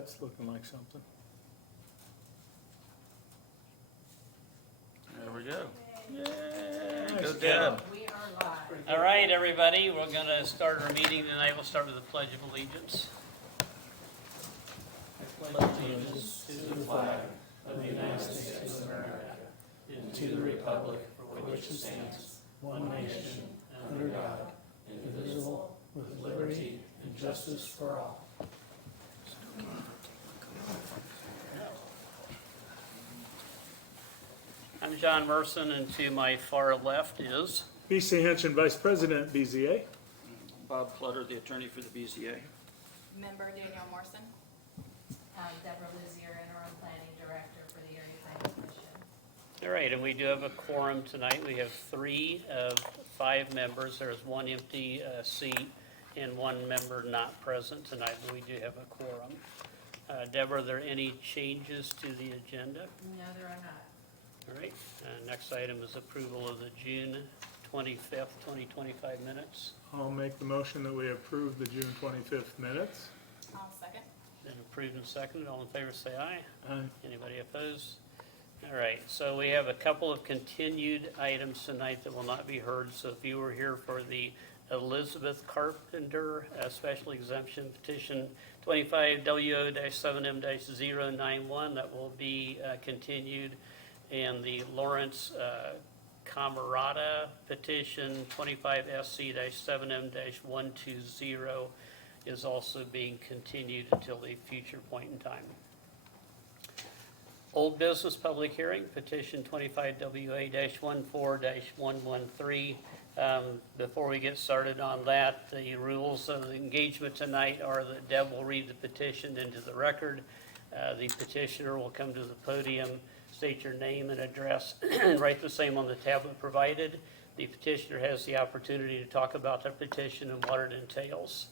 that's looking like something. There we go. Yay! Go Nice Deb. job. We are live. All right, everybody, we're going to start our meeting tonight. We'll start with the Pledge of Allegiance. Allegiance to the flag of the United States of America and to the republic for which it stands, one nation, under God, indivisible, with liberty and justice for all. I'm John Merson, and to my far left is... BC Henshin, Vice President, BZA. Bob Clutter, the attorney for the BZA. Member Danielle Morrison. Deborah Luzier, Interim Planning Director for the Area Planning Commission. All right, and we do have a quorum tonight. We have 3 of 5 members. There's 1 empty seat and 1 member not present tonight, but we do have a quorum. Deborah, are there any changes to the agenda? No, there are not. All right, next item is approval of the June 25th, 2025 minutes. I'll make the motion that we approve the June 25th minutes. I'll second. Been approved and seconded. All in favor, say aye. Aye. Anybody opposed? All right, so we have a couple of continued items tonight that will not be heard. So if you were here for the Elizabeth Carpenter special exemption petition 25 WO-7M-091, that will be continued. And the Lawrence Camerata petition 25 SC-7M-120 is also being continued until a future point in time. Old business public hearing, petition 25 WA-14-113. Before we get started on that, the rules of the engagement tonight are that Deb will read the petition into the record. The petitioner will come to the podium, state your name and address, and write the same on the tablet provided. The petitioner has the opportunity to talk about the petition and what it entails.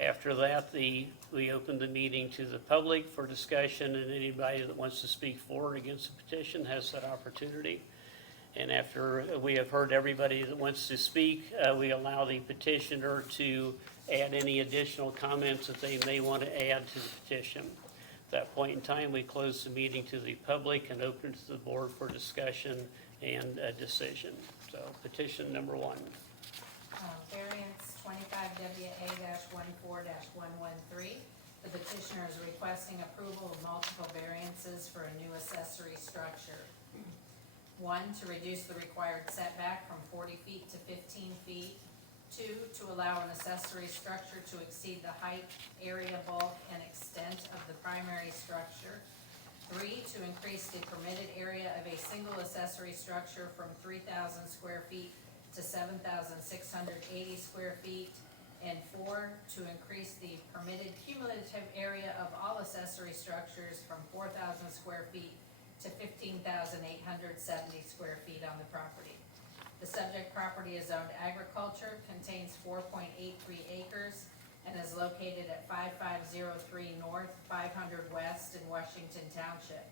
After that, we open the meeting to the public for discussion, and anybody that wants to speak for or against the petition has that opportunity. And after we have heard everybody that wants to speak, we allow the petitioner to add any additional comments that they may want to add to the petition. At that point in time, we close the meeting to the public and open to the board for discussion and a decision. So petition number 1. Variance 25 WA-14-113. The petitioner is requesting approval of multiple variances for a new accessory structure. 1, to reduce the required setback from 40 feet to 15 feet. 2, to allow an accessory structure to exceed the height, area, bulk, and extent of the primary structure. 3, to increase the permitted area of a single accessory structure from 3,000 square feet to 7,680 square feet. And 4, to increase the permitted cumulative area of all accessory structures from 4,000 square feet to 15,870 square feet on the property. The subject property is zoned agriculture, contains 4.83 acres, and is located at 5503 North, 500 West in Washington Township.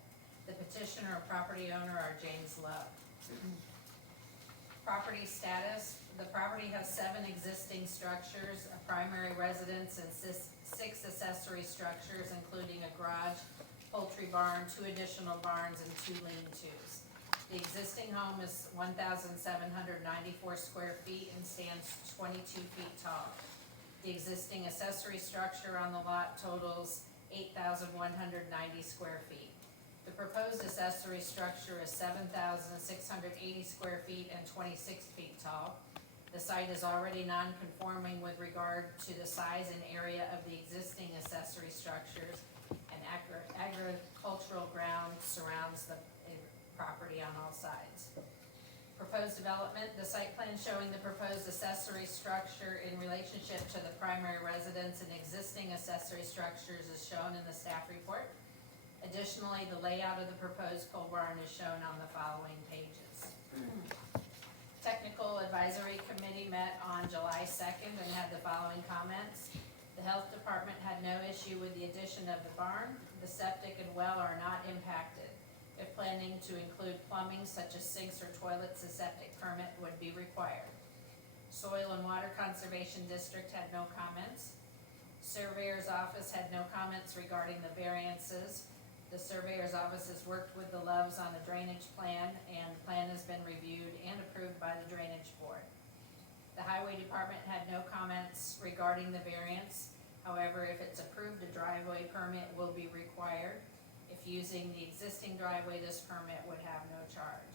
The petitioner and property owner are James Love. Property status: the property has 7 existing structures, a primary residence, and 6 accessory structures, including a garage, poultry barn, 2 additional barns, and 2 lean-tos. The existing home is 1,794 square feet and stands 22 feet tall. The existing accessory structure on the lot totals 8,190 square feet. The proposed accessory structure is 7,680 square feet and 26 feet tall. The site is already non-conforming with regard to the size and area of the existing accessory structures, and agricultural ground surrounds the property on all sides. Proposed development: the site plan showing the proposed accessory structure in relationship to the primary residence and existing accessory structures is shown in the staff report. Additionally, the layout of the proposed pole barn is shown on the following pages. Technical Advisory Committee met on July 2nd and had the following comments. The Health Department had no issue with the addition of the barn. The septic and well are not impacted. If planning to include plumbing such as sinks or toilets, a septic permit would be required. Soil and Water Conservation District had no comments. Surveyor's office had no comments regarding the variances. The surveyor's office has worked with the Loves on a drainage plan, and the plan has been reviewed and approved by the drainage board. The highway department had no comments regarding the variance. However, if it's approved, a driveway permit will be required. If using the existing driveway, this permit would have no charge.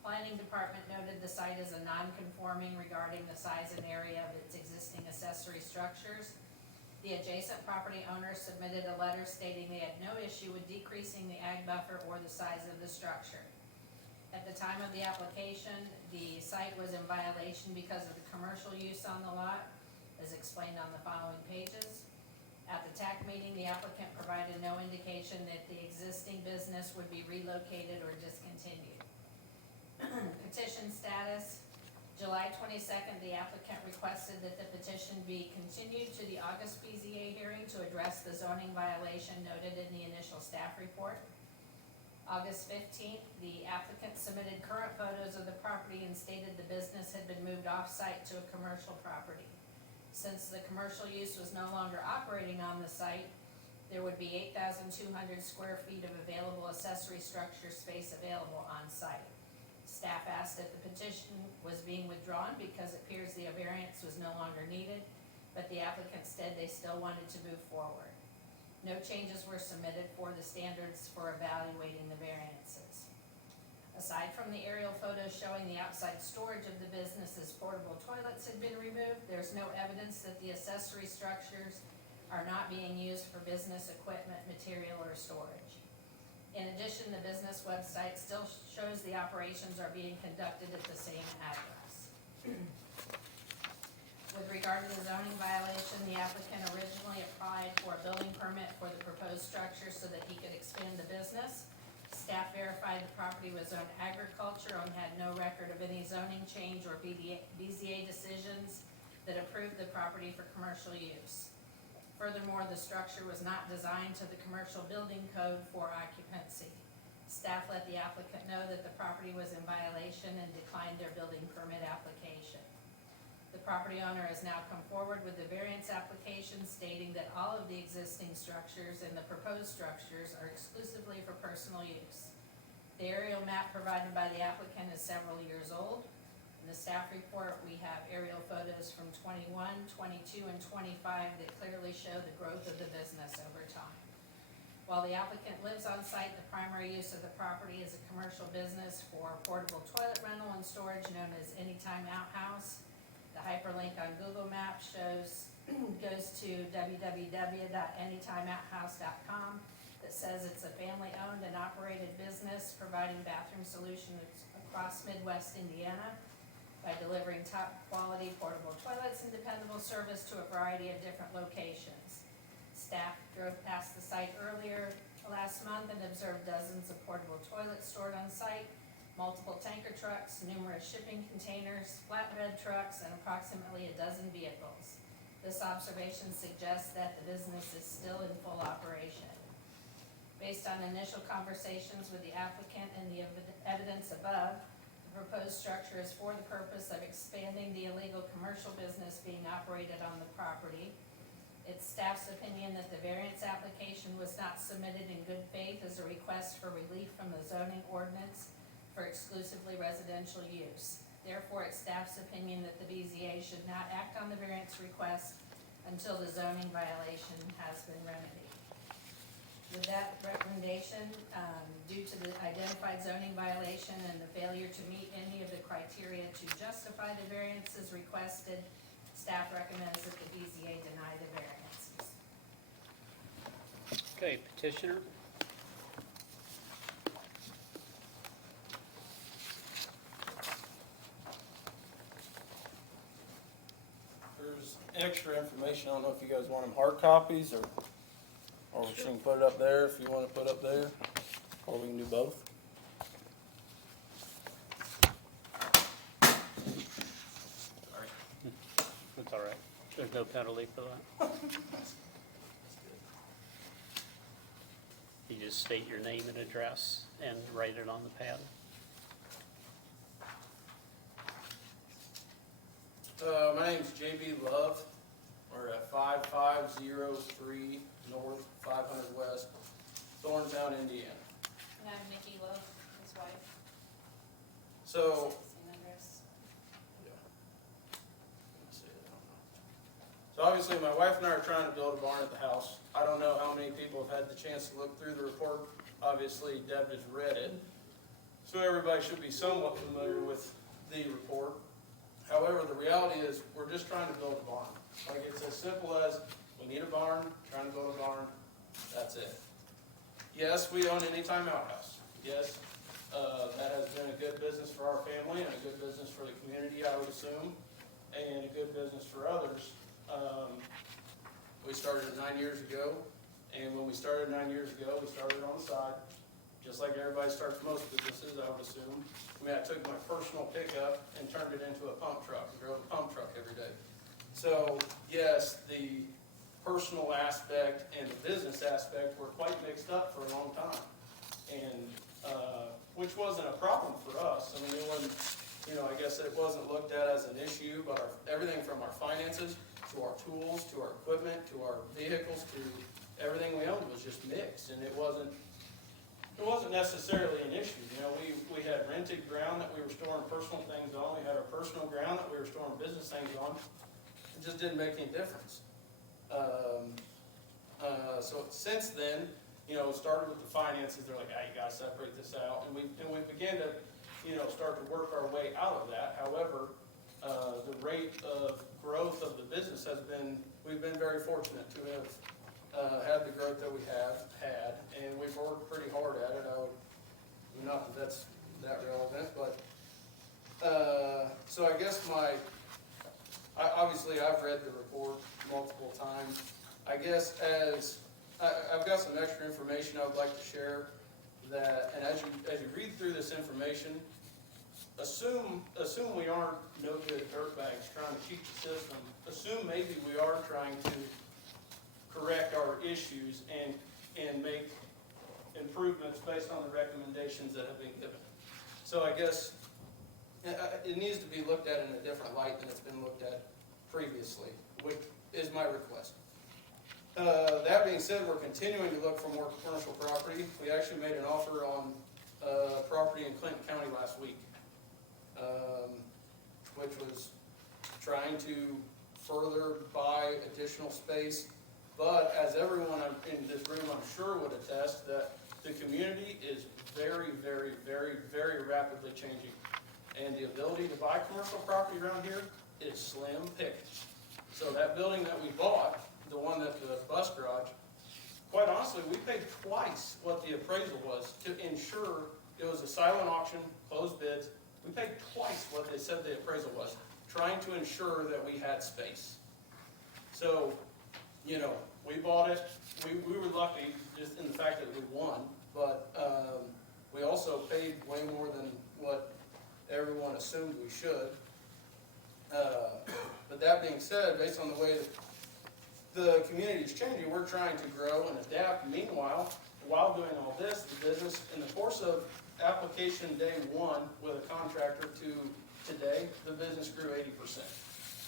Planning department noted the site is a non-conforming regarding the size and area of its existing accessory structures. The adjacent property owner submitted a letter stating they had no issue with decreasing the ag buffer or the size of the structure. At the time of the application, the site was in violation because of the commercial use on the lot, as explained on the following pages. At the TAC meeting, the applicant provided no indication that the existing business would be relocated or discontinued. Petition status. July 22nd, the applicant requested that the petition be continued to the August BZA hearing to address the zoning violation noted in the initial staff report. August 15th, the applicant submitted current photos of the property and stated the business had been moved off-site to a commercial property. Since the commercial use was no longer operating on the site, there would be 8,200 square feet of available accessory structure space available on site. Staff asked if the petition was being withdrawn because it appears the variance was no longer needed, but the applicant said they still wanted to move forward. No changes were submitted for the standards for evaluating the variances. Aside from the aerial photos showing the outside storage of the business's portable toilets had been removed, there's no evidence that the accessory structures are not being used for business equipment, material, or storage. In addition, the business website still shows the operations are being conducted at the same address. With regard to the zoning violation, the applicant originally applied for a building permit for the proposed structure so that he could expand the business. Staff verified the property was zoned agriculture and had no record of any zoning change or BZA decisions that approved the property for commercial use. Furthermore, the structure was not designed to the commercial building code for occupancy. Staff let the applicant know that the property was in violation and declined their building permit application. The property owner has now come forward with the variance application stating that all of the existing structures and the proposed structures are exclusively for personal use. The aerial map provided by the applicant is several years old. In the staff report, we have aerial photos from 21, 22, and 25 that clearly show the growth of the business over time. While the applicant lives on site, the primary use of the property is a commercial business for portable toilet rental and storage known as Anytime Outhouse. The hyperlink on Google Maps goes to www.anytimeouthouse.com that says it's a family-owned and operated business providing bathroom solutions across Midwest Indiana by delivering top-quality portable toilets and dependable service to a variety of different locations. Staff drove past the site earlier last month and observed dozens of portable toilets stored on site, multiple tanker trucks, numerous shipping containers, flatbed trucks, and approximately a dozen vehicles. This observation suggests that the business is still in full operation. Based on initial conversations with the applicant and the evidence above, the proposed structure is for the purpose of expanding the illegal commercial business being operated on the property. It's staff's opinion that the variance application was not submitted in good faith as a request for relief from the zoning ordinance for exclusively residential use. Therefore, it's staff's opinion that the BZA should not act on the variance request until the zoning violation has been remedied. With that recommendation, due to the identified zoning violation and the failure to meet any of the criteria to justify the variances requested, staff recommends that the BZA deny the variances. Okay, petitioner. There's extra information. I don't know if you guys want them hard copies or we can put it up there if you want to put it up there, or we can do both. Sorry. That's all right. There's no penalty for that. You just state your name and address and write it on the pad. My name's JB Love, or 5503 North, 500 West, Thorntown, Indiana. And I'm Nikki Love, his wife. So, Same address. So obviously, my wife and I are trying to build a barn at the house. I don't know how many people have had the chance to look through the report. Obviously, Deb has read it. So everybody should be somewhat familiar with the report. However, the reality is, we're just trying to build a barn. Like, it's as simple as, we need a barn, trying to build a barn, that's it. Yes, we own Anytime Outhouse. Yes, that has been a good business for our family and a good business for the community, I would assume, and a good business for others. We started it 9 years ago, and when we started 9 years ago, we started on the side, just like everybody starts most businesses, I would assume. I mean, I took my personal pickup and turned it into a pump truck, and drove a pump truck every day. So, yes, the personal aspect and the business aspect were quite mixed up for a long time. And, which wasn't a problem for us. I mean, it wasn't, I guess it wasn't looked at as an issue, but everything from our finances, to our tools, to our equipment, to our vehicles, to everything we owned was just mixed, and it wasn't necessarily an issue. We had rented ground that we were storing personal things on, we had our personal ground that we were storing business things on. It just didn't make any difference. So since then, it started with the finances. They're like, you gotta separate this out, and we began to, start to work our way out of that. However, the rate of growth of the business we've been very fortunate to have had the growth that we have had, and we've worked pretty hard at it. Not that that's that relevant, but, so I guess obviously I've read the report multiple times. I guess I've got some extra information I would like to share that, and as you read through this information, assume we aren't no good dirtbags trying to cheat the system. Assume maybe we are trying to correct our issues and make improvements based on the recommendations that have been given. So I guess it needs to be looked at in a different light than it's been looked at previously, which is my request. That being said, we're continuing to look for more commercial property. We actually made an offer on property in Clinton County last week, which was trying to further buy additional space. But as everyone in this room, I'm sure, would attest, that the community is very, very, very, very rapidly changing. And the ability to buy commercial property around here is slim pickings. So that building that we bought, the one that the bus garage, quite honestly, we paid twice what the appraisal was to ensure it was a silent auction, closed bids. We paid twice what they said the appraisal was, trying to ensure that we had space. So, we bought it. We were lucky just in the fact that we won, but we also paid way more than what everyone assumed we should. But that being said, based on the way that the community is changing, we're trying to grow and adapt. Meanwhile, while doing all this, the business, in the course of application day one with a contractor to today, the business grew 80%.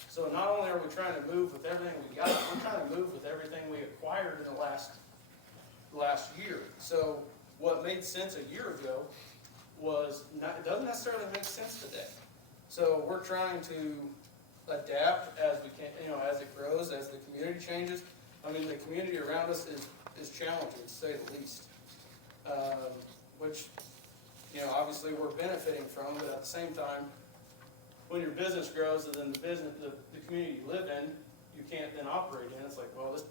So not only are we trying to move with everything we got, we're trying to move with everything we acquired in the last year. So what made sense a year ago it doesn't necessarily make sense today. So we're trying to adapt as we can, as it grows, as the community changes. I mean, the community around us is challenging, to say the least. Which, obviously we're benefiting from, but at the same time, when your business grows and then the community you live in, you can't then operate in, it's like, well, this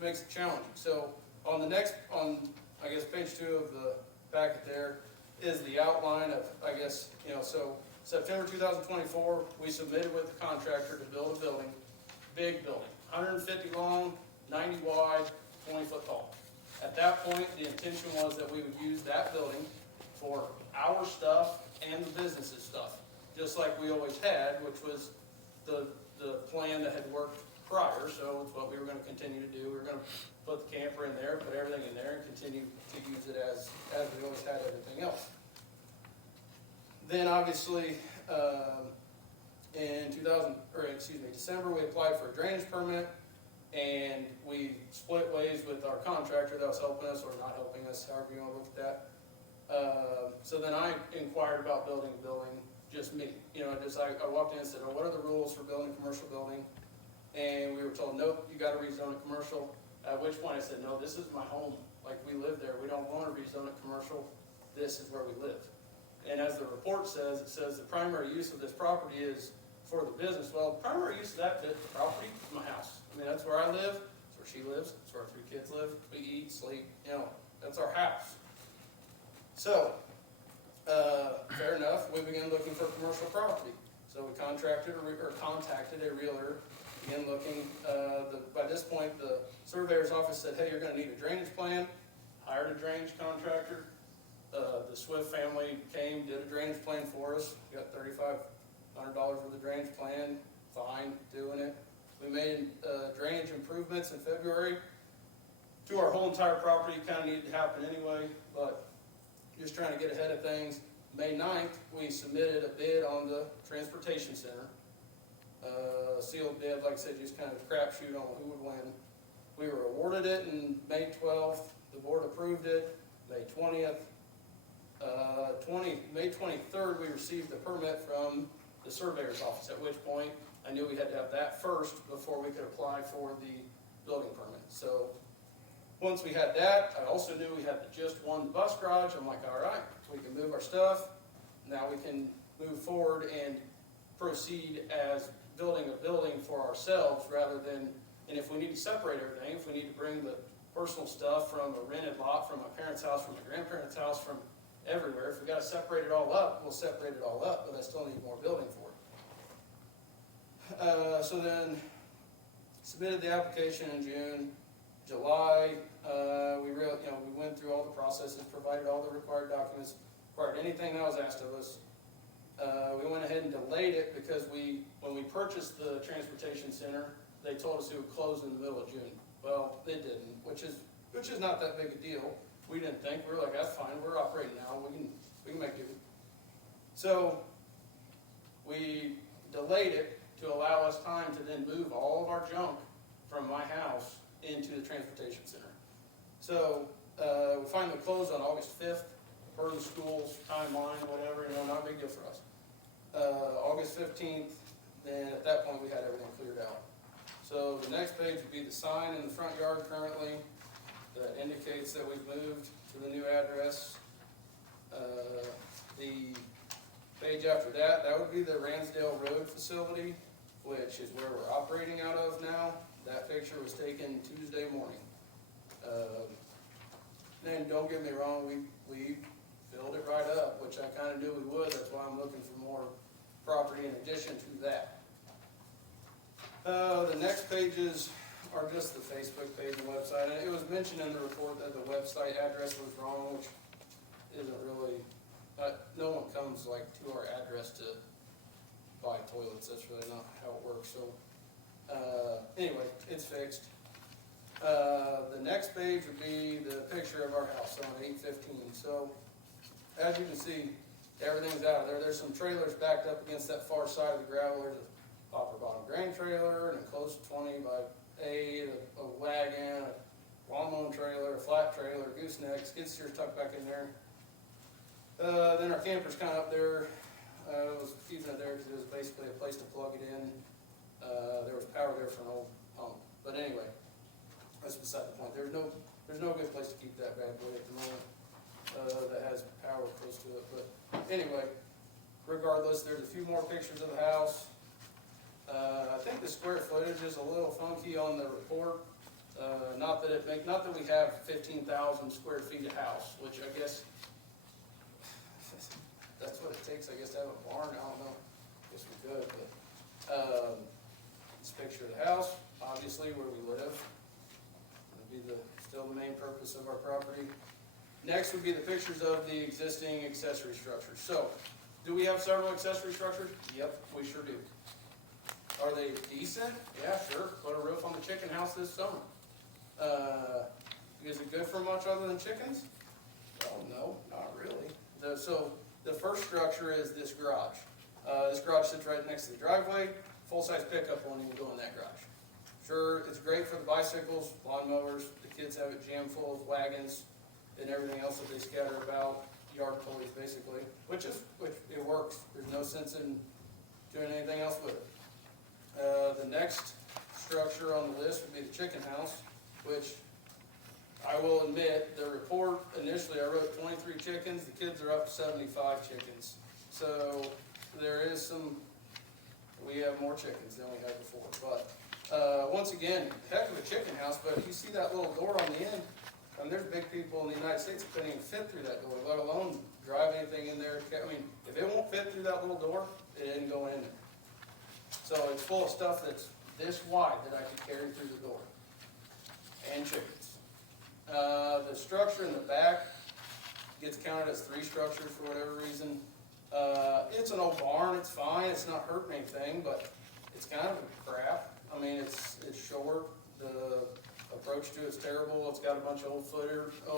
makes it challenging. So on I guess page 2 of the packet there is the outline of, so September 2024, we submitted with the contractor to build a building, big building, 150 long, 90 wide, 20 foot tall. At that point, the intention was that we would use that building for our stuff and the business's stuff, just like we always had, which was the plan that had worked prior. So it's what we were going to continue to do. We were going to put the camper in there, put everything in there, and continue to use it as we always had everything else. Then obviously, in December, we applied for a drainage permit. and we split ways with our contractor that was helping us, or not helping us, however you wanna look at that. So then I inquired about building a building, just me, you know, just I walked in and said, oh, what are the rules for building a commercial building? And we were told, nope, you gotta rezone it commercial, at which point I said, no, this is my home, like, we live there, we don't wanna rezone it commercial, this is where we live. And as the report says, it says the primary use of this property is for the business. Well, the primary use of that bit of property is my house. I mean, that's where I live, that's where she lives, that's where our 3 kids live, we eat, sleep, you know, that's our house. So, fair enough, we began looking for commercial property. So we contacted a realtor, began looking, by this point, the surveyor's office said, hey, you're gonna need a drainage plan, hired a drainage contractor. The Swift family came, did a drainage plan for us, got $3,500 worth of drainage plan, fine, doing it. We made drainage improvements in February to our whole entire property, kinda needed to happen anyway, but just trying to get ahead of things. May 9th, we submitted a bid on the transportation center. Sealed bid, like I said, just kind of a crapshoot on who would win. We were awarded it in May 12th, the board approved it, May 20th. May 23rd, we received the permit from the surveyor's office, at which point I knew we had to have that first before we could apply for the building permit. So once we had that, I also knew we had just one bus garage. I'm like, all right, we can move our stuff. Now we can move forward and proceed as building a building for ourselves rather than, and if we need to separate everything, if we need to bring the personal stuff from a rented lot, from my parents' house, from my grandparents' house, from everywhere, if we gotta separate it all up, we'll separate it all up, but I still need more building for it. So then, submitted the application in June. July, we went through all the processes, provided all the required documents, required anything that was asked of us. We went ahead and delayed it because when we purchased the transportation center, they told us it would close in the middle of June. Well, it didn't, which is not that big a deal. We didn't think, we were like, that's fine, we're operating now, we can make do. So, we delayed it to allow us time to then move all of our junk from my house into the transportation center. So, we finally closed on August 5th, per the school's timeline, whatever, not a big deal for us. August 15th, then at that point we had everything cleared out. So the next page would be the sign in the front yard currently that indicates that we've moved to the new address. The page after that, that would be the Ransdale Road facility, which is where we're operating out of now. That picture was taken Tuesday morning. And don't get me wrong, we filled it right up, which I kind of knew we would. That's why I'm looking for more property in addition to that. The next pages are just the Facebook page and website. And it was mentioned in the report that the website address was wrong, which isn't really, no one comes like to our address to buy toilets. That's really not how it works. So anyway, it's fixed. The next page would be the picture of our house on 815. So as you can see, everything's out of there. There's some trailers backed up against that far side of the gravel. There's a popper bottom grain trailer, an enclosed 20 by 8, a wagon, a lawn mowing trailer, a flat trailer, a gooseneck, skid steer's tucked back in there. Then our camper's kind of up there. I was keeping it there because it was basically a place to plug it in. There was power there for an old pump. But anyway, that's beside the point. There's no good place to keep that bad boy at the moment that has power close to it. But anyway, regardless, there's a few more pictures of the house. I think the square footage is a little funky on the report. Not that we have 15,000 square feet of house, which I guess that's what it takes, I guess, to have a barn. I don't know. I guess we could, but this picture of the house, obviously where we live. Would be still the main purpose of our property. Next would be the pictures of the existing accessory structures. So, do we have several accessory structures? Yep, we sure do. Are they decent? Yeah, sure. Put a roof on the chicken house this summer. Is it good for much other than chickens? Well, no, not really. So the first structure is this garage. This garage sits right next to the driveway. Full-size pickup won't even go in that garage. Sure, it's great for the bicycles, lawnmowers, the kids have it jammed full of wagons and everything else that they scatter about, yard toys basically, which it works. There's no sense in doing anything else with it. The next structure on the list would be the chicken house, which I will admit, the report, initially I wrote 23 chickens, the kids are up to 75 chickens. So there is we have more chickens than we had before. But once again, heck of a chicken house, but if you see that little door on the end, I mean, there's big people in the United States that couldn't even fit through that door, let alone drive anything in there. I mean, if it won't fit through that little door, it didn't go in there. So it's full of stuff that's this wide that I could carry through the door. And chickens. The structure in the back gets counted as 3 structures for whatever reason. It's an old barn, it's fine, it's not hurting anything, but it's kind of a crap. I mean, it's short, the approach to it's terrible, it's got a bunch of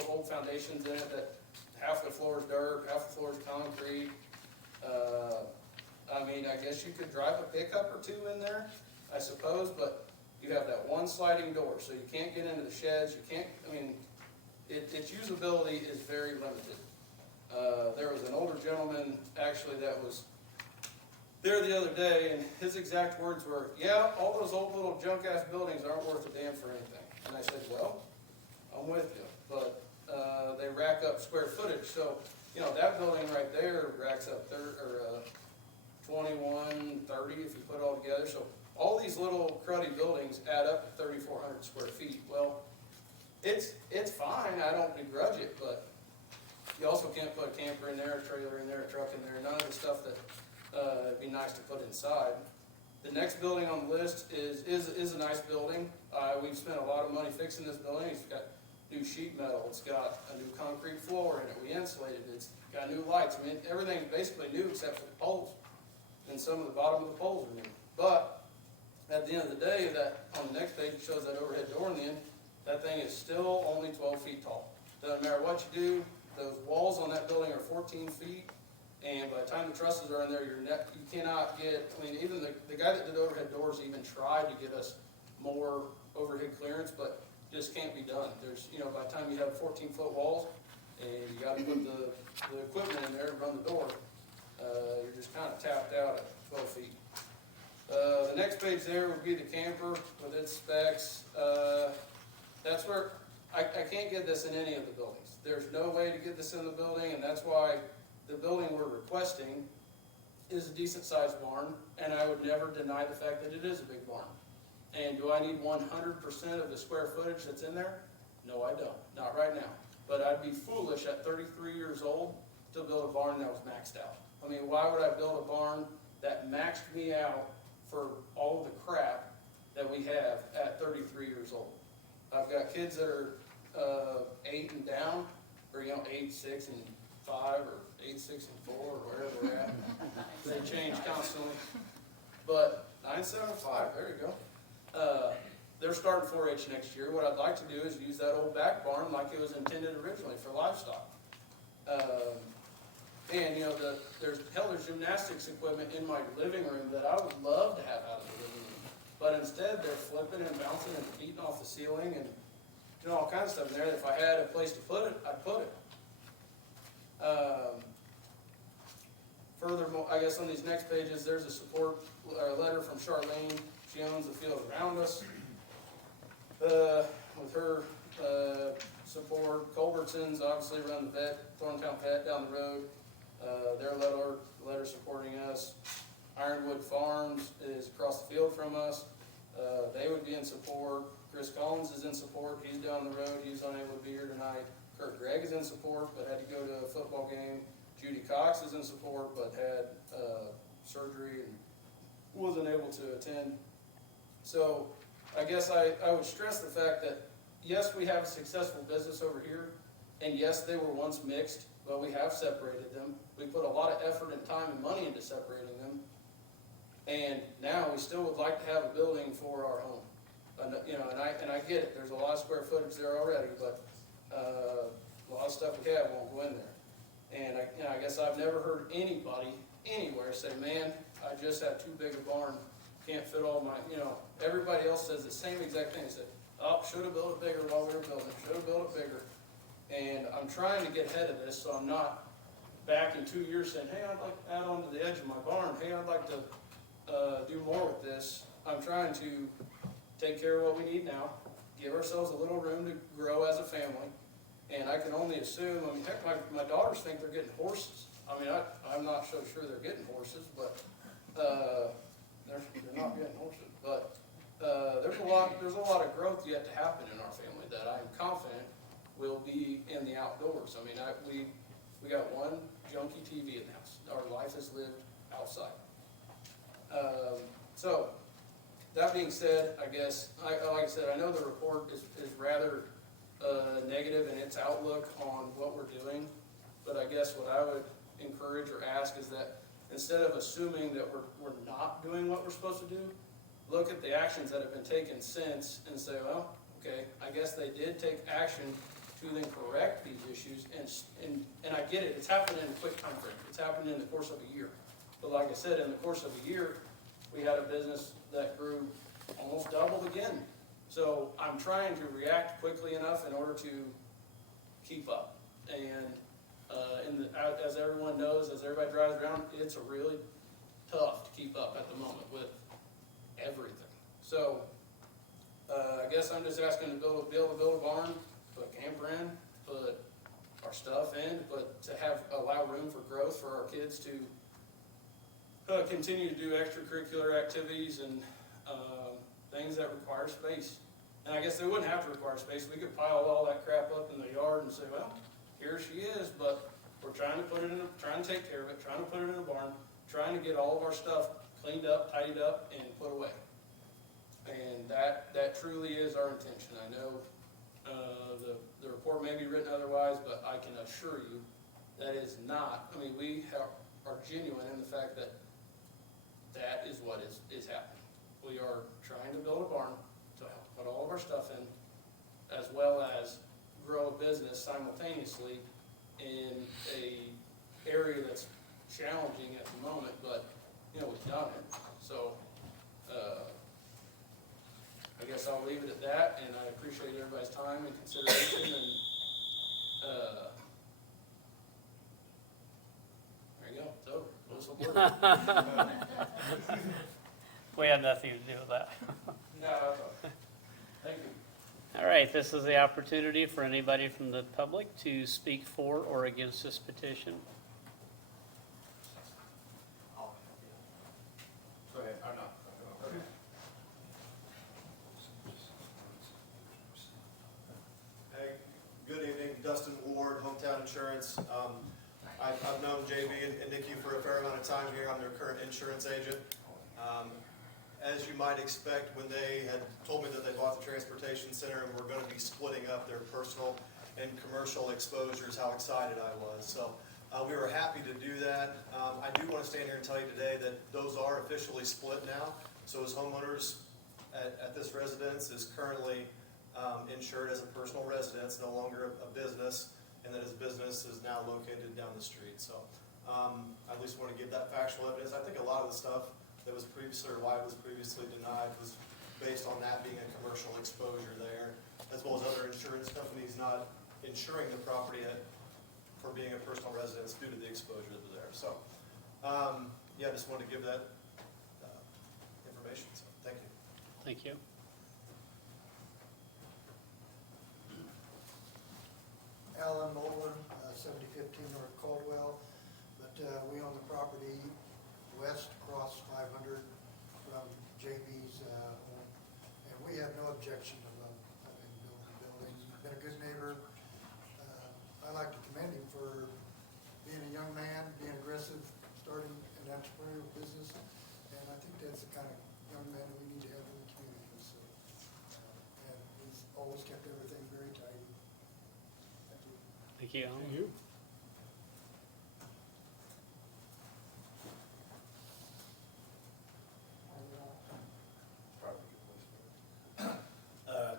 old foundations in it that half the floor is dirt, half the floor is concrete. I mean, I guess you could drive a pickup or 2 in there, I suppose, but you have that one sliding door, so you can't get into the sheds, you can't, I mean, its usability is very limited. There was an older gentleman, actually, that was there the other day, and his exact words were, yeah, all those old little junk-ass buildings aren't worth a damn for anything. And I said, well, I'm with you, but they rack up square footage, so, you know, that building right there racks up 21, 30 if you put it all together, so all these little cruddy buildings add up to 3,400 square feet. Well, it's fine, I don't begrudge it, but you also can't put a camper in there, a trailer in there, a truck in there, none of the stuff that it'd be nice to put inside. The next building on the list is a nice building. We've spent a lot of money fixing this building. It's got new sheet metal, it's got a new concrete floor in it, we insulated it, it's got new lights. I mean, everything's basically new except for the poles, and some of the bottom of the poles are new. But at the end of the day, that on the next page it shows that overhead door in the end, that thing is still only 12 feet tall. Doesn't matter what you do, those walls on that building are 14 feet, and by the time the trusses are in there, you cannot get, I mean, even the guy that did overhead doors even tried to get us more overhead clearance, but just can't be done. There's, you know, by the time you have 14-foot walls, and you gotta put the equipment in there to run the door, you're just kind of tapped out at 12 feet. The next page there would be the camper with its specs. That's where, I can't get this in any of the buildings. There's no way to get this in the building, and that's why the building we're requesting is a decent sized barn, and I would never deny the fact that it is a big barn. And do I need 100% of the square footage that's in there? No, I don't, not right now. But I'd be foolish at 33 years old to build a barn that was maxed out. I mean, why would I build a barn that maxed me out for all the crap that we have at 33 years old? I've got kids that are 8 and down, or 8, 6, and 5, or 8, 6, and 4, or wherever we're at. They change constantly. But 9, 7, 5, there you go. They're starting 4-H next year. What I'd like to do is use that old back barn like it was intended originally for livestock. And there's gymnastics equipment in my living room that I would love to have out of the living room. But instead, they're flipping and bouncing and beating off the ceiling and doing all kinds of stuff in there. If I had a place to put it, I'd put it. Furthermore, I guess on these next pages, there's a support letter from Charlene. She owns the field around us. With her support, Culbertson's obviously run the vet, Thorntown Vet down the road. Their letter supporting us. Ironwood Farms is across the field from us. They would be in support. Chris Collins is in support. He's down the road. He's unable to be here tonight. Kurt Gregg is in support, but had to go to a football game. Judy Cox is in support, but had surgery and wasn't able to attend. So I guess I would stress the fact that, yes, we have a successful business over here, and yes, they were once mixed, but we have separated them. We put a lot of effort and time and money into separating them, and now we still would like to have a building for our home. And I get it, there's a lot of square footage there already, but a lot of stuff we have won't go in there. And I guess I've never heard anybody anywhere say, man, I just have too big a barn can't fit all my, everybody else says the same exact thing. They said, oh, should have built it bigger while we were building it, should have built it bigger. And I'm trying to get ahead of this, so I'm not back in 2 years saying, hey, I'd like to add on to the edge of my barn, hey, I'd like to do more with this. I'm trying to take care of what we need now, give ourselves a little room to grow as a family. And I can only assume, I mean, heck, my daughters think they're getting horses. I mean, I'm not so sure they're getting horses, but they're not getting horses. But there's a lot of growth yet to happen in our family that I'm confident will be in the outdoors. I mean, we got one junky TV in the house. Our life is lived outside. So, that being said, I guess, like I said, I know the report is rather negative in its outlook on what we're doing, but I guess what I would encourage or ask is that instead of assuming that we're not doing what we're supposed to do, look at the actions that have been taken since and say, well, okay, I guess they did take action to then correct these issues, and I get it, it's happened in a quick time frame. It's happened in the course of a year. But like I said, in the course of a year, we had a business that grew almost doubled again. So I'm trying to react quickly enough in order to keep up. And as everyone knows, as everybody drives around, it's really tough to keep up at the moment with everything. So I guess I'm just asking to build a barn, put a camper in, put our stuff in, but to allow room for growth for our kids to continue to do extracurricular activities and things that require space. And I guess they wouldn't have to require space. We could pile all that crap up in the yard and say, well, here she is, but we're trying to take care of it, trying to put it in a barn, trying to get all of our stuff cleaned up, tidied up, and put away. And that truly is our intention. I know the report may be written otherwise, but I can assure you that is not. I mean, we are genuine in the fact that that is what is happening. We are trying to build a barn to put all of our stuff in, as well as grow a business simultaneously in a area that's challenging at the moment, but we've done it. So I guess I'll leave it at that, and I appreciate everybody's time and consideration, and there you go, it's over. Whistle blow. We had nothing to do with that. No, thank you. All right, this is the opportunity for anybody from the public to speak for or against this petition. Go ahead, or not. Okay. Hey, good evening, Dustin Ward, Hometown Insurance. I've known JB and Nikki for a fair amount of time here. I'm their current insurance agent. As you might expect, when they had told me that they bought the transportation center and were going to be splitting up their personal and commercial exposures, how excited I was. So we were happy to do that. I do want to stand here and tell you today that those are officially split now. So as homeowners at this residence is currently insured as a personal residence, no longer a business, and that his business is now located down the street. So I at least want to give that factual evidence. I think a lot of the stuff that was previously, or why it was previously denied, was based on that being a commercial exposure there, as well as other insurance companies not insuring the property for being a personal residence due to the exposure there. So, yeah, I just wanted to give that information. So, thank you. Thank you. Alan Molan, 7015 North Caldwell, but we own the property west across 500 from JB's home, and we have no objection to having built the building. He's been a good neighbor. I like to commend him for being a young man, being aggressive, starting an entrepreneurial business, and I think that's the kind of young man that we need to have in the community. So, and he's always kept everything very tidy. Thank you. Thank you. Thank you.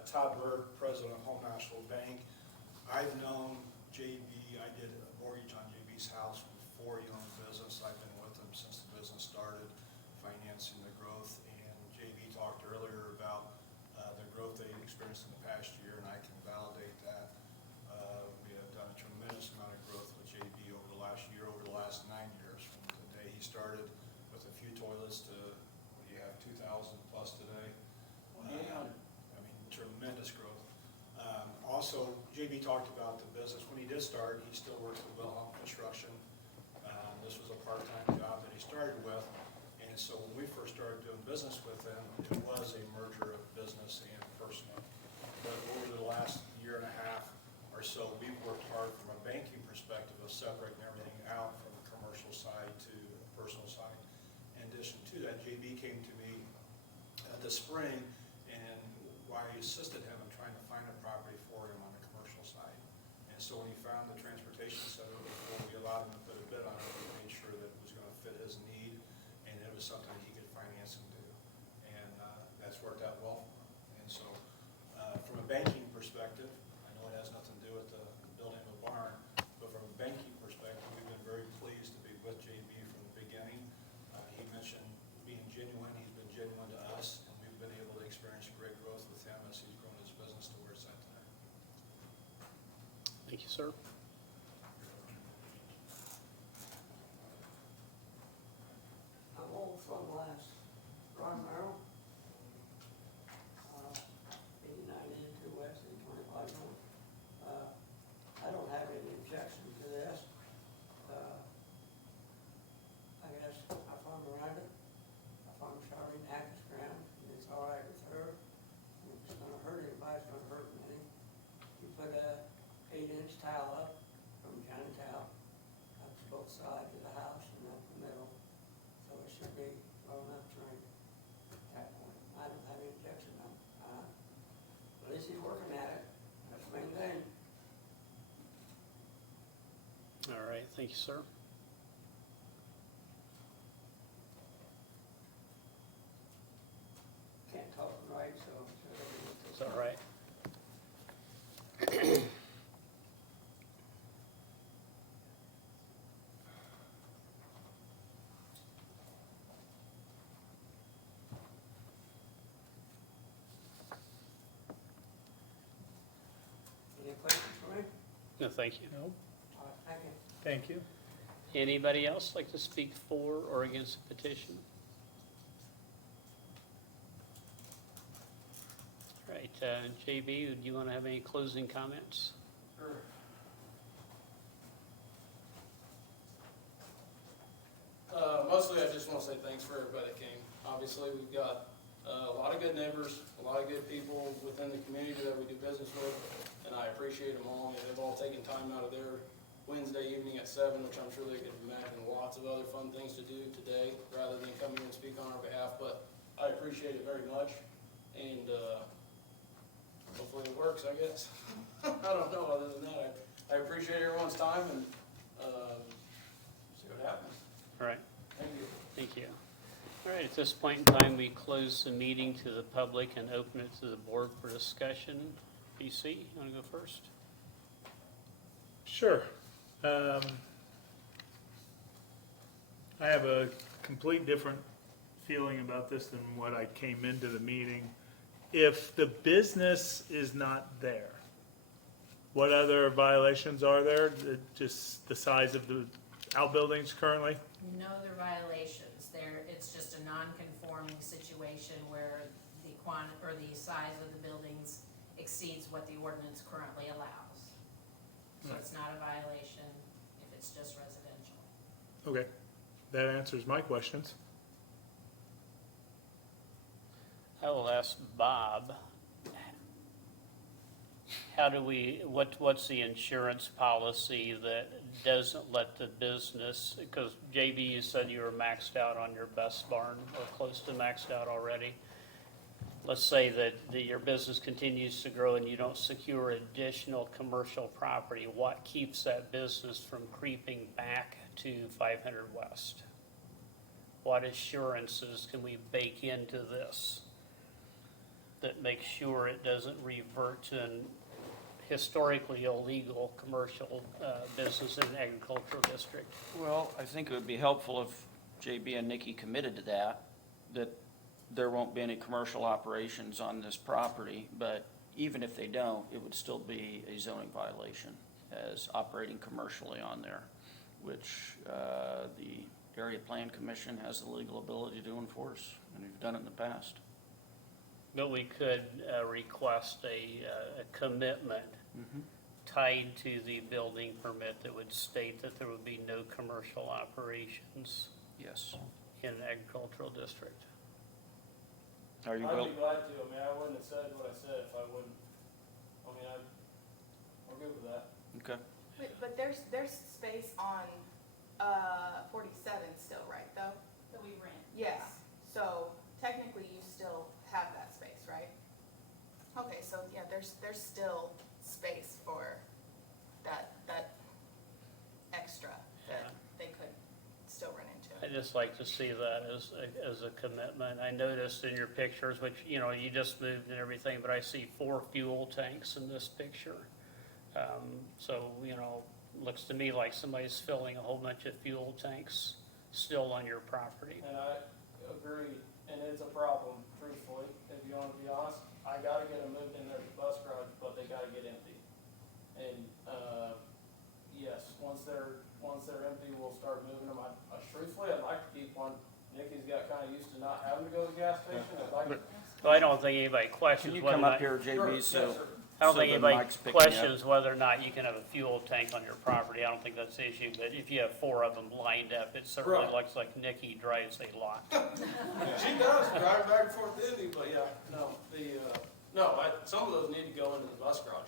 Todd Bird, president of Home National Bank. I've known JB, I did a mortgage on JB's house before he owned the business. I've been with him since the business started, financing the growth, and with us to, what do you have, 2,000 plus today? Yeah. I mean, tremendous growth. Also, JB talked about the business. When he did start, he still works with Wilhelm Construction. This was a part-time job that he started with. And so when we first started doing business with him, it was a merger of business and personal. But over the last year and a half or so, we've worked hard from a banking perspective of separating everything out from the commercial side to the personal side. In addition to that, JB came to me this spring, and I assisted him in trying to find a property for him on the commercial side. And so when he found the transportation center before we allowed him to put a bid on it, we made sure that it was going to fit his need, and it was something he could finance and do. And that's worked out well for him. And so from a banking perspective, I know it has nothing to do with the building of a barn, but from a banking perspective, we've been very pleased to be with JB from the beginning. He mentioned being genuine. He's been genuine to us, and we've been able to experience great growth with him as he's grown his business to where it's at today. Thank you, sir. I'm old from last Ron Merrill. 8982 West, 825 North. I don't have any objection to this. I guess if I'm around it, if I'm Charlene Hackett's ground, and it's all right with her, and if it's gonna hurt anybody, it's gonna hurt me. You put a 8-inch tile up from Johnny Tile, up to both sides of the house and up the middle. So it should be low enough to drink at that point. I don't have any objection on it. At least he's working at it. That's the main thing. All right, thank you, sir. Can't talk right, so. Is that right? Any questions for me? No, thank you. All right, thank you. Thank you. Anybody else like to speak for or against the petition? All right, JB, do you want to have any closing comments? Sure. Mostly, I just want to say thanks for everybody that came. Obviously, we've got a lot of good neighbors, a lot of good people within the community that we do business with, and I appreciate them all. I mean, they've all taken time out of their Wednesday evening at 7, which I'm sure they could imagine lots of other fun things to do today, rather than come here and speak on our behalf, but I appreciate it very much, and hopefully it works, I guess. I don't know, other than that, I appreciate everyone's time, and see what happens. All right, Thank you. thank you. All right, at this point in time, we close the meeting to the public and open it to the board for discussion. BC, you want to go first? Sure. I have a complete different feeling about this than what I came into the meeting. If the business is not there, what other violations are there? Just the size of the outbuildings currently? No other violations. It's just a non-conforming situation where the the size of the buildings exceeds what the ordinance currently allows. So it's not a violation if it's just residential. Okay, that answers my questions. I will ask Bob, how do we, what's the insurance policy that doesn't let the business, because JB, you said you were maxed out on your best barn or close to maxed out already. Let's say that your business continues to grow and you don't secure additional commercial property. What keeps that business from creeping back to 500 West? What assurances can we bake into this that makes sure it doesn't revert to an historically illegal commercial business in an agricultural district? Well, I think it would be helpful if JB and Nikki committed to that there won't be any commercial operations on this property, but even if they don't, it would still be a zoning violation as operating commercially on there, which the Area Plan Commission has the legal ability to enforce, and we've done it in the past. But we could request a commitment tied to the building permit that would state that there would be no commercial operations Yes. in an agricultural district. Are you I'd will? be glad to, I mean, I wouldn't have said what I said if I wouldn't, we're good with that. Okay. But there's space on, 47 still, right, though? That we rent. Yeah, so technically you still have that space, right? Okay, so yeah, there's still space for that extra that they could still run into. I'd just like to see that as a commitment. I noticed in your pictures, which, you know, you just moved and everything, but I see 4 fuel tanks in this picture. So, you know, looks to me like somebody's filling a whole bunch of fuel tanks still on your property. And I agree, and it's a problem, truthfully, if you want to be honest. I gotta get them moved in their bus garage, but they gotta get empty. And, yes, once they're empty, we'll start moving them. Truthfully, I'd like to keep one. Nikki's got kinda used to not having to go to the gas station. I'd like to. So I don't think anybody questions Can you whether come or up not, here, Sure, JB, yes, so, sir. I don't so think the anybody mic's picking up? questions whether or not you can have a fuel tank on your property. I don't think that's the issue, but if you have 4 of them lined up, it certainly Right. looks like Nikki drives a lot. She does, drive back and forth to Indy, but yeah, some of those need to go into the bus garage.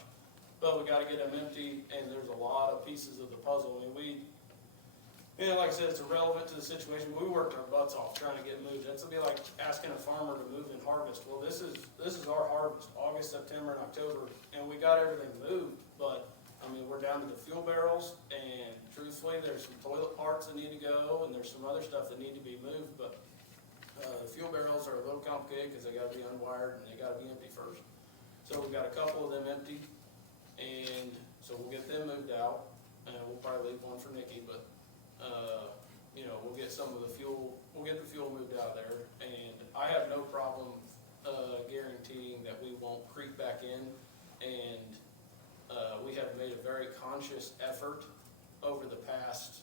But we gotta get them empty, and there's a lot of pieces of the puzzle. I mean, like I said, it's irrelevant to the situation, but we worked our butts off trying to get moved. It's be like asking a farmer to move in harvest. Well, this is our harvest, August, September, and October, and we got everything moved, but, I mean, we're down to the fuel barrels, and truthfully, there's some toilet parts that need to go, and there's some other stuff that need to be moved, but, the fuel barrels are a little complicated, because they gotta be unwired, and they gotta be empty first. So we've got a couple of them empty, and so we'll get them moved out, and we'll probably leave one for Nikki, but, we'll get some of the fuel, we'll get the fuel moved out of there, and I have no problem, guaranteeing that we won't creep back in, and, we have made a very conscious effort over the past,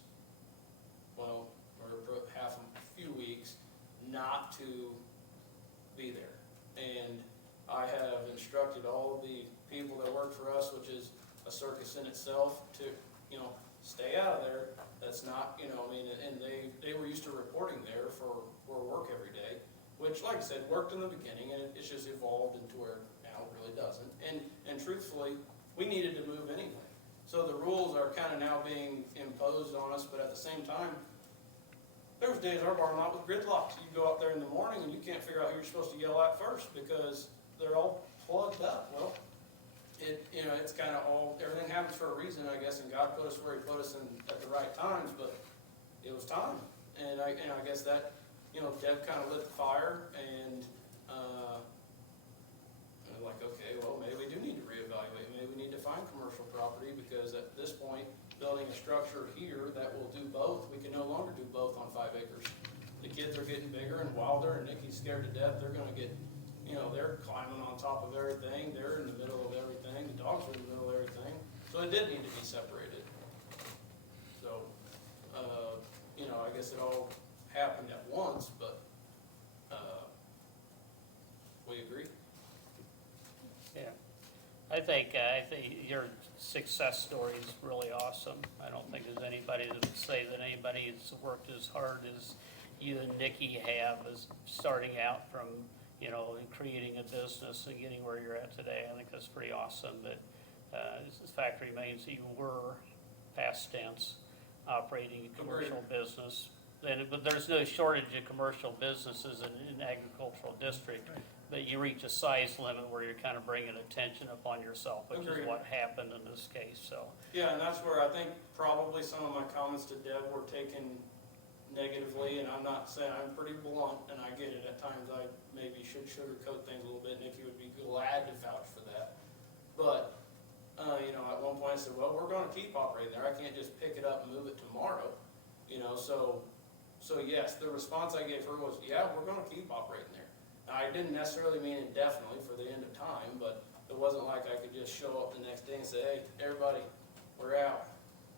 well, or a few weeks, not to be there. And I have instructed all of the people that work for us, which is a circus in itself, to, stay out of there. That's not, and they were used to reporting there for work every day, which, like I said, worked in the beginning, and it's just evolved into where now it really doesn't. And truthfully, we needed to move anyway. So the rules are kind of now being imposed on us, but at the same time, there was days our barn lot was gridlocked. You go out there in the morning and you can't figure out who you're supposed to yell at first because they're all plugged up. Well, it's kind of everything happens for a reason, I guess, and God put us where He put us in at the right times, but it was time. And I guess that, Deb kind of lit the fire, and like, okay, well, maybe we do need to reevaluate. Maybe we need to find commercial property, because at this point, building a structure here that will do both, we can no longer do both on 5 acres. The kids are getting bigger and wilder, and Nikki's scared to death. They're gonna get, they're climbing on top of everything. They're in the middle of everything. The dogs are in the middle of everything. So it did need to be separated. So, I guess it all happened at once, but, we agree. Yeah. I think your success story is really awesome. I don't think there's anybody that would say that anybody has worked as hard as you and Nikki have as starting out from, creating a business and getting where you're at today. I think that's pretty awesome. But the fact remains that you were, past tense, operating a commercial business. But there's no shortage of commercial businesses in an agricultural district. But you reach a size limit where you're kind of bringing attention upon yourself, which is what happened in this case. So Yeah, and that's where I think probably some of my comments to Deb were taken negatively, and I'm not saying, I'm pretty blunt, and I get it, at times I maybe should sugarcoat things a little bit. Nikki would be glad to vouch for that. But, at one point I said, well, we're gonna keep operating there. I can't just pick it up and move it tomorrow, so yes, the response I gave her was, yeah, we're gonna keep operating there. Now, I didn't necessarily mean indefinitely for the end of time, but it wasn't like I could just show up the next day and say, hey, everybody, we're out.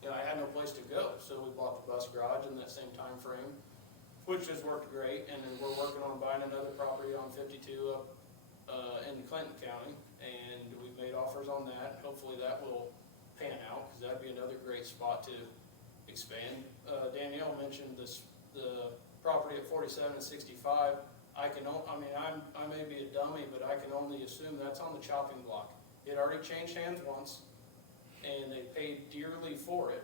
you know, I had no place to go, so we bought the bus garage in that same time frame, which has worked great, and then we're working on buying another property on 52 up in Clinton County, and we've made offers on that. Hopefully that will pan out, because that'd be another great spot to expand. Danielle mentioned the property at 47 and 65. I may be a dummy, but I can only assume that's on the chopping block. It already changed hands once, and they paid dearly for it,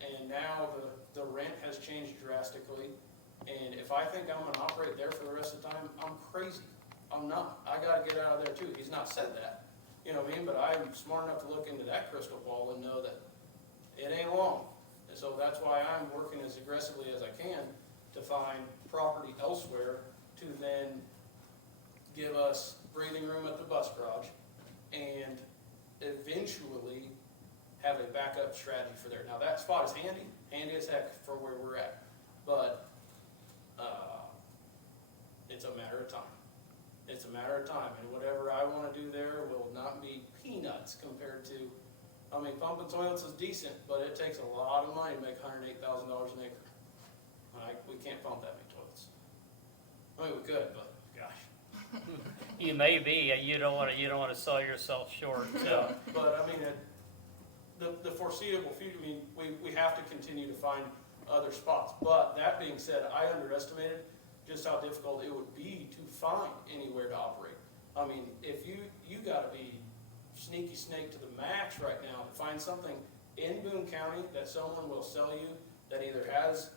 and now the rent has changed drastically. And if I think I'm gonna operate there for the rest of the time, I'm crazy. I'm not. I gotta get out of there too. He's not said that, you know what I mean? But I'm smart enough to look into that crystal ball and know that it ain't long. And so that's why I'm working as aggressively as I can to find property elsewhere to then give us breathing room at the bus garage and eventually have a backup strategy for there. Now that spot is handy as heck for where we're at, but it's a matter of time. It's a matter of time, and whatever I want to do there will not be peanuts compared to, I mean, pumping toilets is decent, but it takes a lot of money to make $108,000 an acre. We can't pump that many toilets. I mean, we could, but gosh. You may be, you don't wanna sell yourself short, so. But I mean, the foreseeable future, I mean, we have to continue to find other spots. But that being said, I underestimated just how difficult it would be to find anywhere to operate. I mean, if you gotta be sneaky snake to the max right now to find something in Boone County that someone will sell you that either has,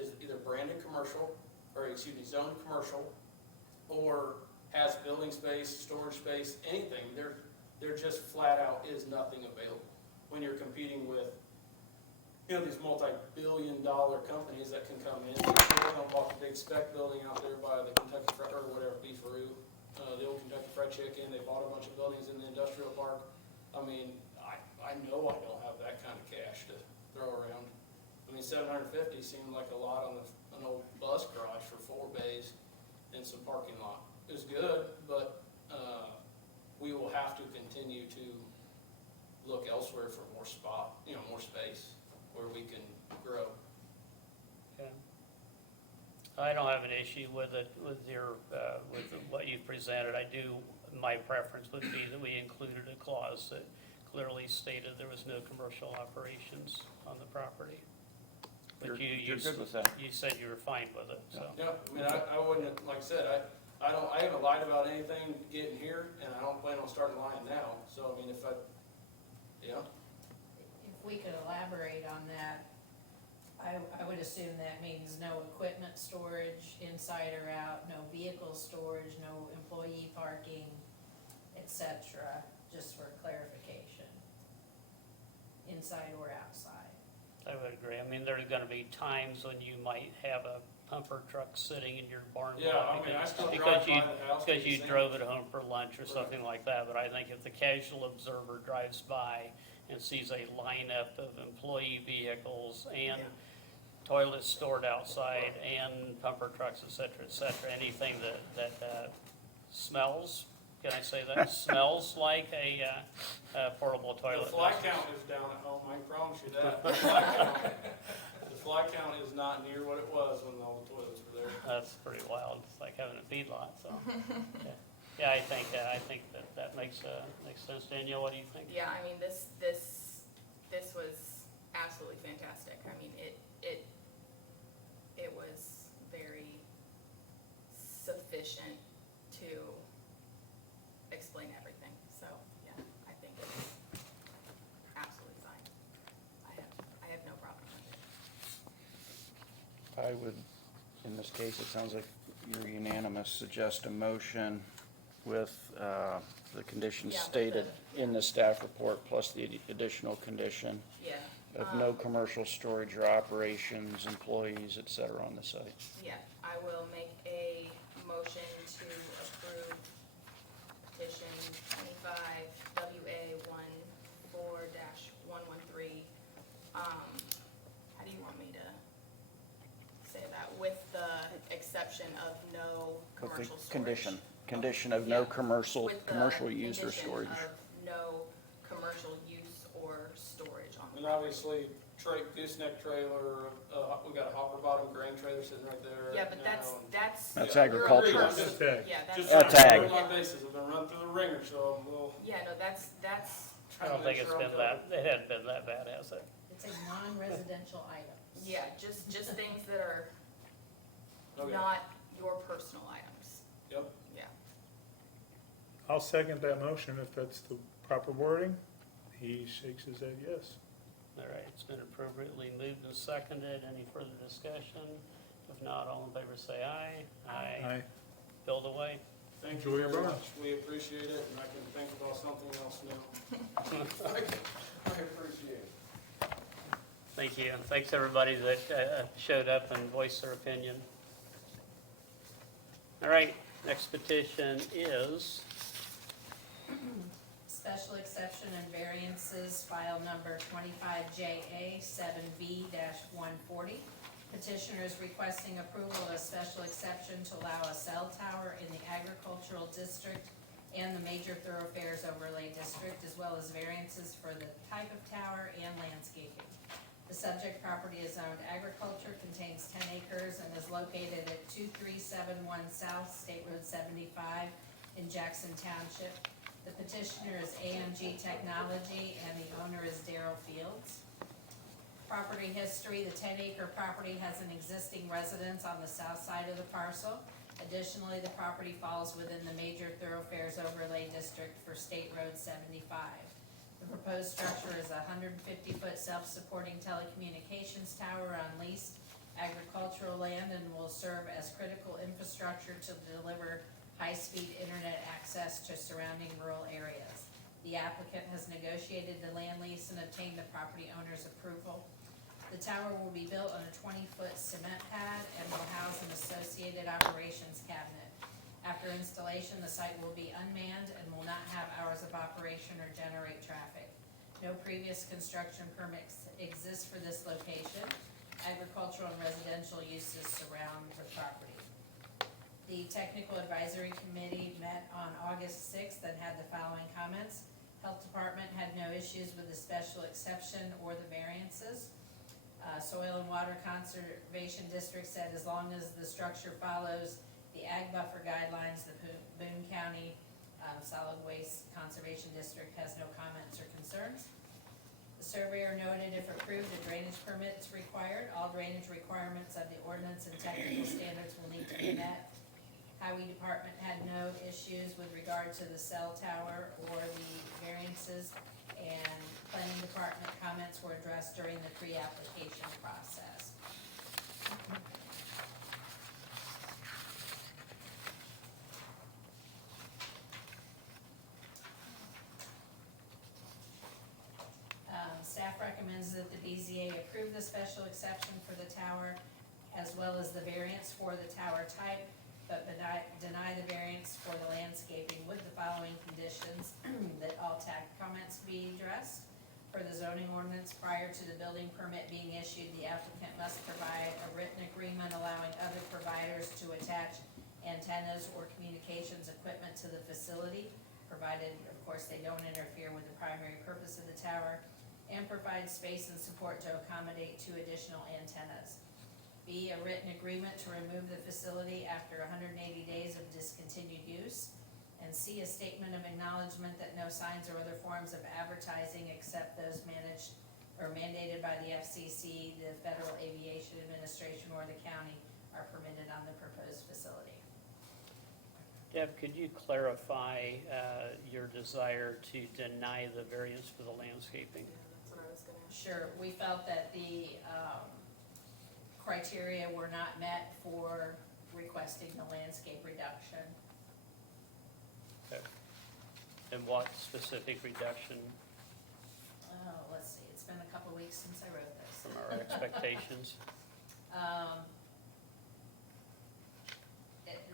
is either branded commercial, or excuse me, zoned commercial, or has building space, storage space, anything. There just flat out is nothing available when you're competing with, you know, these multi-billion-dollar companies that can come in. They don't bought the big spec building out there by the Kentucky Fried, or whatever, Beefaroo, the old Kentucky Fried Chicken. They bought a bunch of buildings in the industrial park. I mean, I know I don't have that kind of cash to throw around. I mean, $750 seemed like a lot on an old bus garage for 4 bays and some parking lot. It was good, but we will have to continue to look elsewhere for more more space where we can grow. Okay. I don't have an issue with it, with what you've presented. My preference would be that we included a clause that clearly stated there was no commercial operations on the property. But You're good with that? You said you were fine with it, so. Yeah, I mean, I wouldn't, like I said, I haven't lied about anything getting here, and I don't plan on starting lying now. So, I mean, yeah. If we could elaborate on that, I would assume that means no equipment storage inside or out, no vehicle storage, no employee parking, et cetera, just for clarification, inside or outside. I would agree. I mean, there's gonna be times when you might have a pumper truck sitting in your barn Yeah, lot I mean, I still because drive by the house. because you same. drove it home for lunch or something like that. But I think if the casual observer drives by and sees a lineup of employee vehicles and toilets stored outside and pumper trucks, et cetera, anything that smells, can I say that, smells like a portable toilet. The fly count is down at home, I can promise you that. The fly count is not near what it was when all the toilets were there. That's pretty wild. It's like having a feedlot, so. Yeah, I think that makes sense. Danielle, what do you think? Yeah, I mean, this was absolutely fantastic. I mean, it was very sufficient to explain everything. So, yeah, I think it's absolutely fine. I have no problem with it. I would, in this case, it sounds like you're unanimous, suggest a motion with the conditions Yeah, stated in the staff report, plus the additional condition Yeah. of no commercial storage or operations, employees, et cetera, on the site. Yeah, I will make a motion to approve petition 25 WA 14-113. How do you want me to say that? With the exception of no With the commercial storage. condition of no Yeah. commercial With the use or condition storage. of no commercial use or storage on the And obviously, gooseneck trailer, we got a hopper bottom grain trailer sitting right there. Yeah, but now, that's. That's Yeah, agricultural. agreed. Just ag. Yeah, Just that's. trying to That's ag. cover my bases, I've been run through the ringer, so we'll. Yeah, no, that's. I don't think it's been that, it hadn't been that bad, has it? It's a non-residential item. Yeah, just things that are Okay. not your personal items. Yep. Yeah. I'll second that motion if that's the proper wording. He shakes his head yes. All right, it's been appropriately moved and seconded. Any further discussion? If not, all in favor say aye. Aye. Build away. Thank Enjoy you your very barn. much, we appreciate it, and I can think about something else now. I appreciate it. Thank you, and thanks everybody that showed up and voiced their opinion. All right, next petition is, Special exception and variances, file number 25JA 7V-140. Petitioner is requesting approval of a special exception to allow a cell tower in the agricultural district and the major thoroughfares overlay district, as well as variances for the type of tower and landscaping. The subject property is zoned agriculture, contains 10 acres, and is located at 2371 South State Road 75 in Jackson Township. The petitioner is AMG Technology, and the owner is Darrell Fields. Property history, the 10-acre property has an existing residence on the south side of the parcel. Additionally, the property falls within the major thoroughfares overlay district for State Road 75. The proposed structure is a 150-foot self-supporting telecommunications tower on leased agricultural land and will serve as critical infrastructure to deliver high-speed internet access to surrounding rural areas. The applicant has negotiated the land lease and obtained the property owner's approval. The tower will be built on a 20-foot cement pad and will house an associated operations cabinet. After installation, the site will be unmanned and will not have hours of operation or generate traffic. No previous construction permits exist for this location. Agricultural and residential uses surround the property. The Technical Advisory Committee met on August 6th and had the following comments. Health Department had no issues with the special exception or the variances. Soil and Water Conservation District said as long as the structure follows the Ag Buffer guidelines, the Boone County Solid Waste Conservation District has no comments or concerns. The surveyor noted if approved, a drainage permit is required. All drainage requirements of the ordinance and technical standards will need to be met. Highway Department had no issues with regard to the cell tower or the variances, and Planning Department comments were addressed during the pre-application process. Staff recommends that the BZA approve the special exception for the tower as well as the variance for the tower type, but deny the variance for the landscaping with the following conditions: that all TAC comments be addressed. For the zoning ordinance, prior to the building permit being issued, the applicant must provide a written agreement allowing other providers to attach antennas or communications equipment to the facility, provided, of course, they don't interfere with the primary purpose of the tower, and provide space and support to accommodate 2 additional antennas. B, a written agreement to remove the facility after 180 days of discontinued use. And C, a statement of acknowledgement that no signs or other forms of advertising except those managed or mandated by the FCC, the Federal Aviation Administration, or the county are permitted on the proposed facility. Deb, could you clarify your desire to deny the variance for the landscaping? That's what I was gonna. Sure, we felt that the criteria were not met for requesting the landscape reduction. Okay. And what specific reduction Oh, let's see, it's been a couple weeks since I wrote this. from our expectations?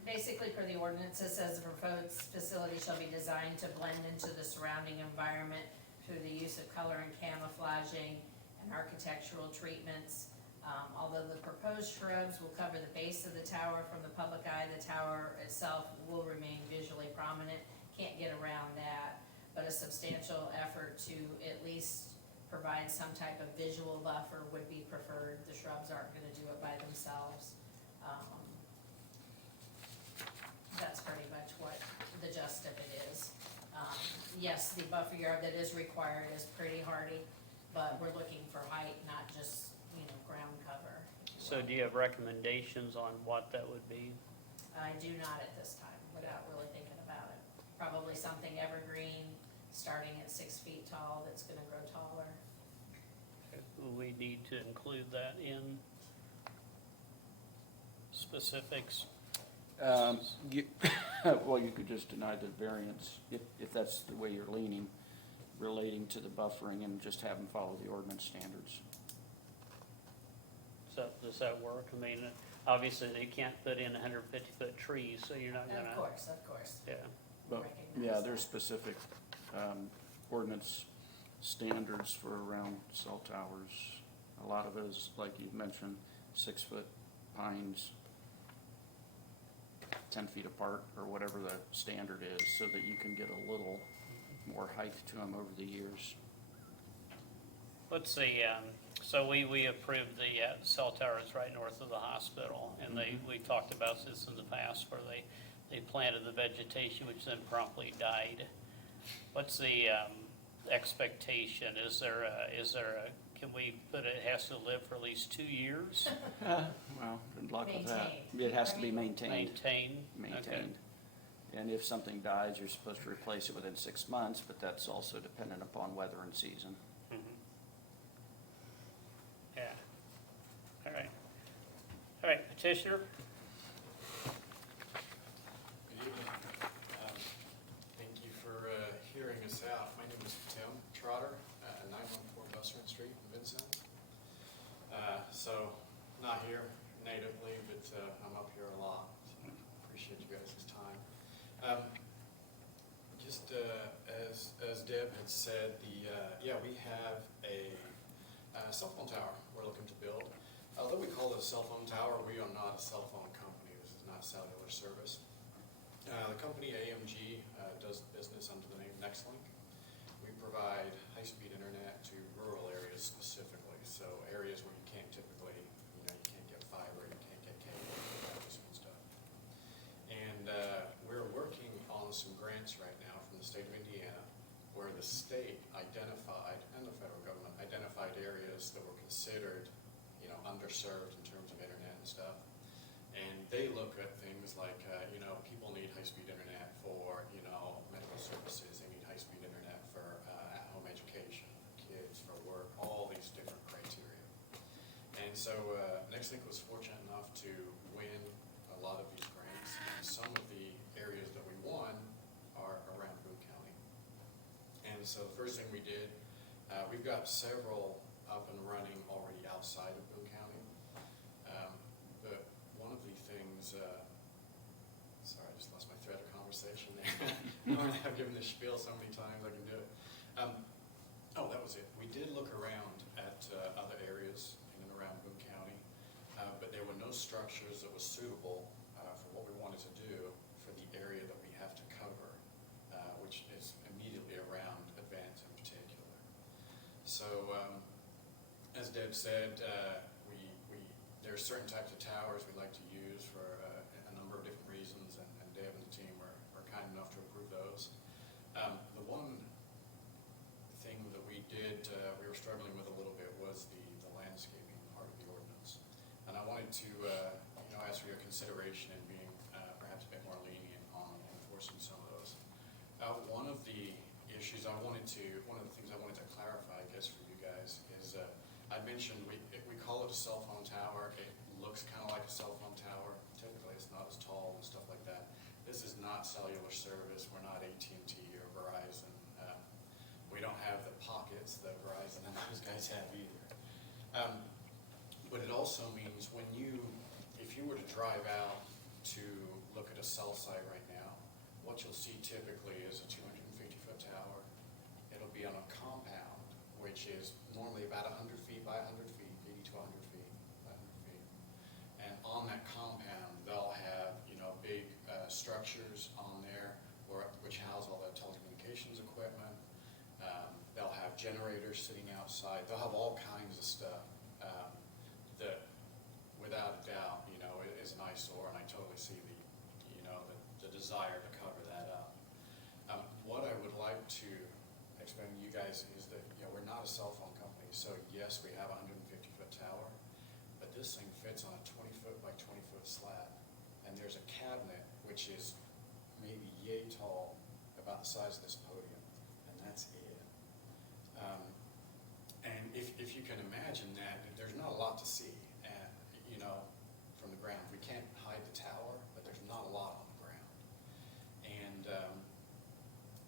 Basically, per the ordinance, it says the proposed facility shall be designed to blend into the surrounding environment through the use of color and camouflaging and architectural treatments. Although the proposed shrubs will cover the base of the tower from the public eye, the tower itself will remain visually prominent. Can't get around that, but a substantial effort to at least provide some type of visual buffer would be preferred. The shrubs aren't gonna do it by themselves. That's pretty much what the gist of it is. Yes, the buffer yard that is required is pretty hardy, but we're looking for height, not just, ground cover. So do you have recommendations on what that would be? I do not at this time, without really thinking about it. Probably something evergreen, starting at 6 feet tall, that's gonna grow taller. Will we need to include that in specifics? Well, you could just deny the variance, if that's the way you're leaning, relating to the buffering, and just have them follow the ordinance standards. So does that work? I mean, obviously they can't put in 150-foot trees, so you're not gonna. Of course. Yeah. But, Recognize yeah, that. there's specific ordinance standards for around cell towers. A lot of it is, like you mentioned, 6-foot pines, 10 feet apart, or whatever the standard is, so that you can get a little more height to them over the years. Let's see, so we approved the cell towers right north of the hospital, and we talked about this in the past, where they planted the vegetation, which then promptly died. What's the expectation? Is there a, can we put it has to live for at least 2 years? Well, good luck with that. Maintained. It has to be maintained. Maintained? Okay. Maintained. And if something dies, you're supposed to replace it within 6 months, but that's also dependent upon weather and season. Mhm. Yeah. All right. All right, petitioner? Good evening. Thank you for hearing us out. My name is Tim Trotter, 914 Bussard Street in Vincent. So, not here natively, but I'm up here a lot. So appreciate you guys' time. Just as Deb had said, we have a cell phone tower we're looking to build. Although we call it a cell phone tower, we are not a cell phone company. This is not cellular service. The company AMG does business under the name NextLink. We provide high-speed internet to rural areas specifically, so areas where you can't typically, you can't get fiber, you can't get cable, that high-speed stuff. And we're working on some grants right now from the state of Indiana, where the state identified, and the federal government identified areas that were considered, underserved in terms of internet and stuff. And they look at things like, people need high-speed internet for, medical services. They need high-speed internet for at-home education, kids, for work, all these different criteria. And so NextLink was fortunate enough to win a lot of these grants. And some of the areas that we won are around Boone County. And so the first thing we did, we've got several up and running already outside of Boone County. But one of the things, sorry, I just lost my thread of conversation there. Normally I've given this spiel so many times I can do it. That was it. We did look around at other areas in and around Boone County, but there were no structures that were suitable for what we wanted to do for the area that we have to cover, which is immediately around Advance in particular. So, as Deb said, there are certain types of towers we like to use for a number of different reasons, and Deb and the team were kind enough to approve those. The one thing that we were struggling with a little bit was the landscaping part of the ordinance. And I wanted to ask for your consideration in being perhaps a bit more lenient on enforcing some of those. One of the things I wanted to clarify, I guess, for you guys is I mentioned we call it a cell phone tower. It looks kind of like a cell phone tower. Typically, it's not as tall and stuff like that. This is not cellular service. We're not AT&T or Verizon. We don't have the pockets that Verizon and those guys have either. But it also means if you were to drive out to look at a cell site right now, what you'll see typically is a 250-foot tower. It'll be on a compound, which is normally about 100 feet by 100 feet, 80 to 100 feet by 100 feet. And on that compound, they'll have, big structures on there which house all the telecommunications equipment. They'll have generators sitting outside, they'll have all kinds of stuff, that, without a doubt, you know, is an eyesore, and I totally see the, you know, the desire to cover that up. What I would like to explain to you guys is that, you know, we're not a cell phone company, so yes, we have a 150-foot tower, but this thing fits on a 20-foot by 20-foot slab, and there's a cabinet which is maybe yay tall, about the size of this podium, and that's it. And if you can imagine that, there's not a lot to see, and, you know, from the ground. We can't hide the tower, but there's not a lot on the ground. And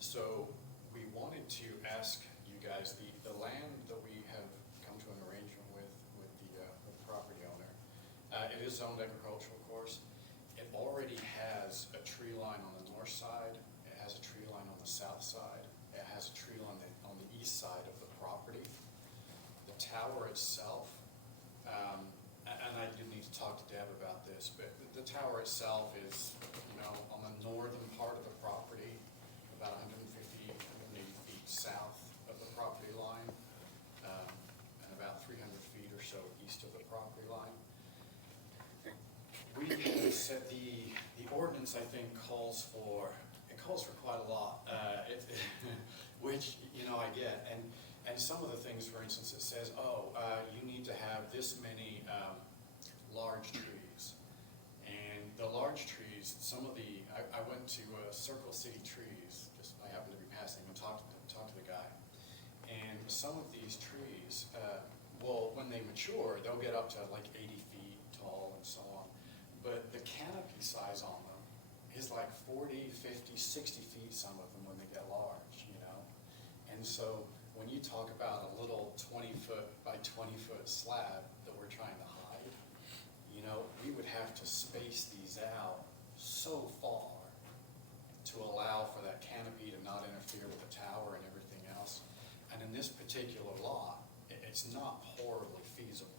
so we wanted to ask you guys, the land that we have come to an arrangement with the property owner, it is zoned agricultural, of course. It already has a tree line on the north side. It has a tree line on the south side. It has a tree line on the east side of the property. The tower itself, and I do need to talk to Deb about this, but the tower itself is, you know, on the northern part of the property, about 150, 180 feet south of the property line, and about 300 feet or so east of the property line. We said the ordinance, I think, calls for quite a lot, which, you know, I get, and some of the things, for instance, it says, you need to have this many large trees, and the large trees, some of the, I went to Circle City Trees, just I happened to be passing and talked to the guy, and some of these trees, well, when they mature, they'll get up to like 80 feet tall and so on, but the canopy size on them is like 40, 50, 60 feet, some of them, when they get large, you know? And so when you talk about a little 20-foot by 20-foot slab that we're trying to hide, you know, we would have to space these out so far to allow for that canopy to not interfere with the tower and everything else. And in this particular lot, it's not horribly feasible.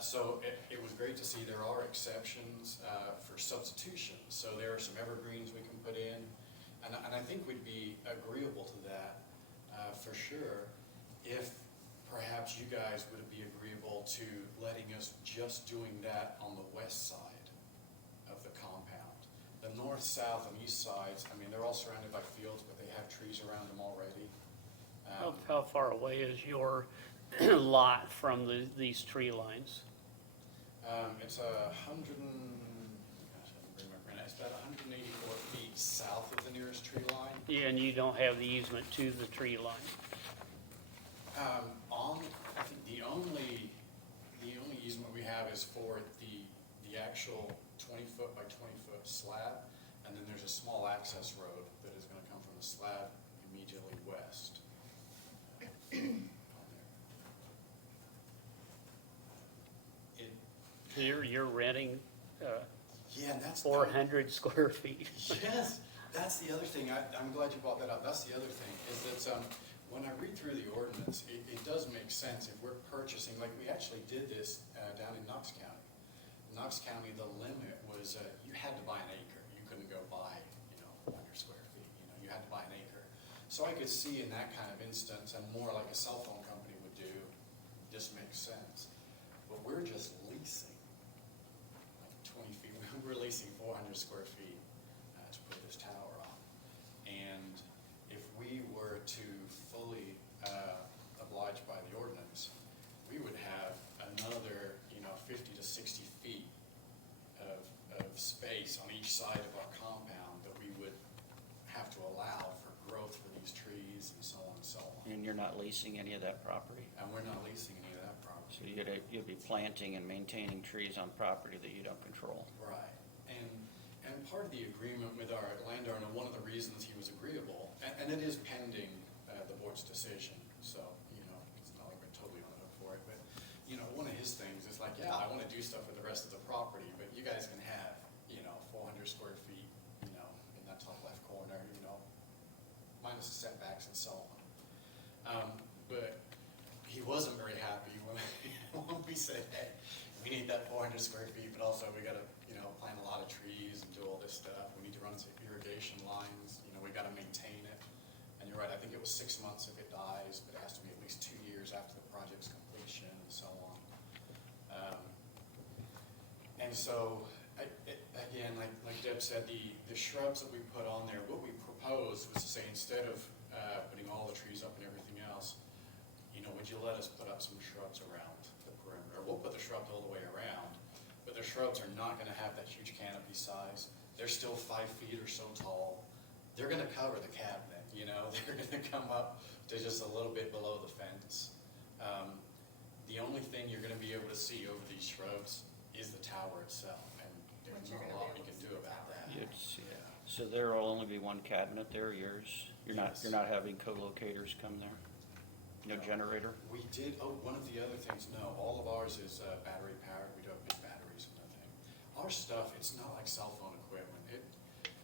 So it was great to see there are exceptions for substitutions. So there are some evergreens we can put in, and I think we'd be agreeable to that for sure, if perhaps you guys would be agreeable to letting us just doing that on the west side of the compound. The north, south, and east sides, I mean, they're all surrounded by fields, but they have trees around them already. How far away is your lot from these tree lines? It's 100 and, gosh, I don't remember, it's about 184 feet south of the nearest tree line. Yeah, and you don't have the easement to the tree line? I think the only easement we have is for the actual 20-foot by 20-foot slab, and then there's a small access road that is gonna come from the slab immediately west. You're renting Yeah, and that's 400 square feet. Yes, that's the other thing. I'm glad you brought that up. That's the other thing, is that when I read through the ordinance, it does make sense if we're purchasing, like we actually did this down in Knox County. Knox County, the limit was you had to buy an acre. You couldn't go buy, 400 square feet. You had to buy an acre. So I could see in that kind of instance, and more like a cell phone company would do, this makes sense. But we're just leasing, like 20 feet. We're leasing 400 square feet to put this tower on. And if we were to fully oblige by the ordinance, we would have another, 50 to 60 feet of space on each side of our compound that we would have to allow for growth for these trees and so on and so on. And you're not leasing any of that property? And we're not leasing any of that property. So you'd be planting and maintaining trees on property that you don't control? Right. And part of the agreement with our landowner, one of the reasons he was agreeable, and it is pending the board's decision, so, it's not like we're totally on the hook for it, but, one of his things is like, yeah, I want to do stuff with the rest of the property, but you guys can have, 400 square feet, in that top left corner, minus the setbacks and so on. But he wasn't very happy when we said, hey, we need that 400 square feet, but also we got to, plant a lot of trees and do all this stuff. We need to run some irrigation lines. We got to maintain it. And you're right. I think it was 6 months if it dies, but it least 2 years after the project's completion and so on. And so, again, like Deb said, the shrubs that we put on there, what we proposed was to say, instead of putting all the trees up and everything else, would you let us put up some shrubs around the perimeter? We'll put the shrubs all the way around, but the shrubs are not gonna have that huge canopy size. They're still 5 feet or so tall. They're gonna cover the cabinet, they're gonna come up to just a little bit below the fence. The only thing you're gonna be able to see over these shrubs is the tower itself, and there's Which you're not a gonna lot be we able can to do see the about tower. that. It's, Yeah. so there will only be one cabinet there, yours? You're not having co-locators come there? No generator? We did, one of the other things, no, all of ours is battery powered. We do have big batteries and everything. Our stuff, it's not like cell phone equipment.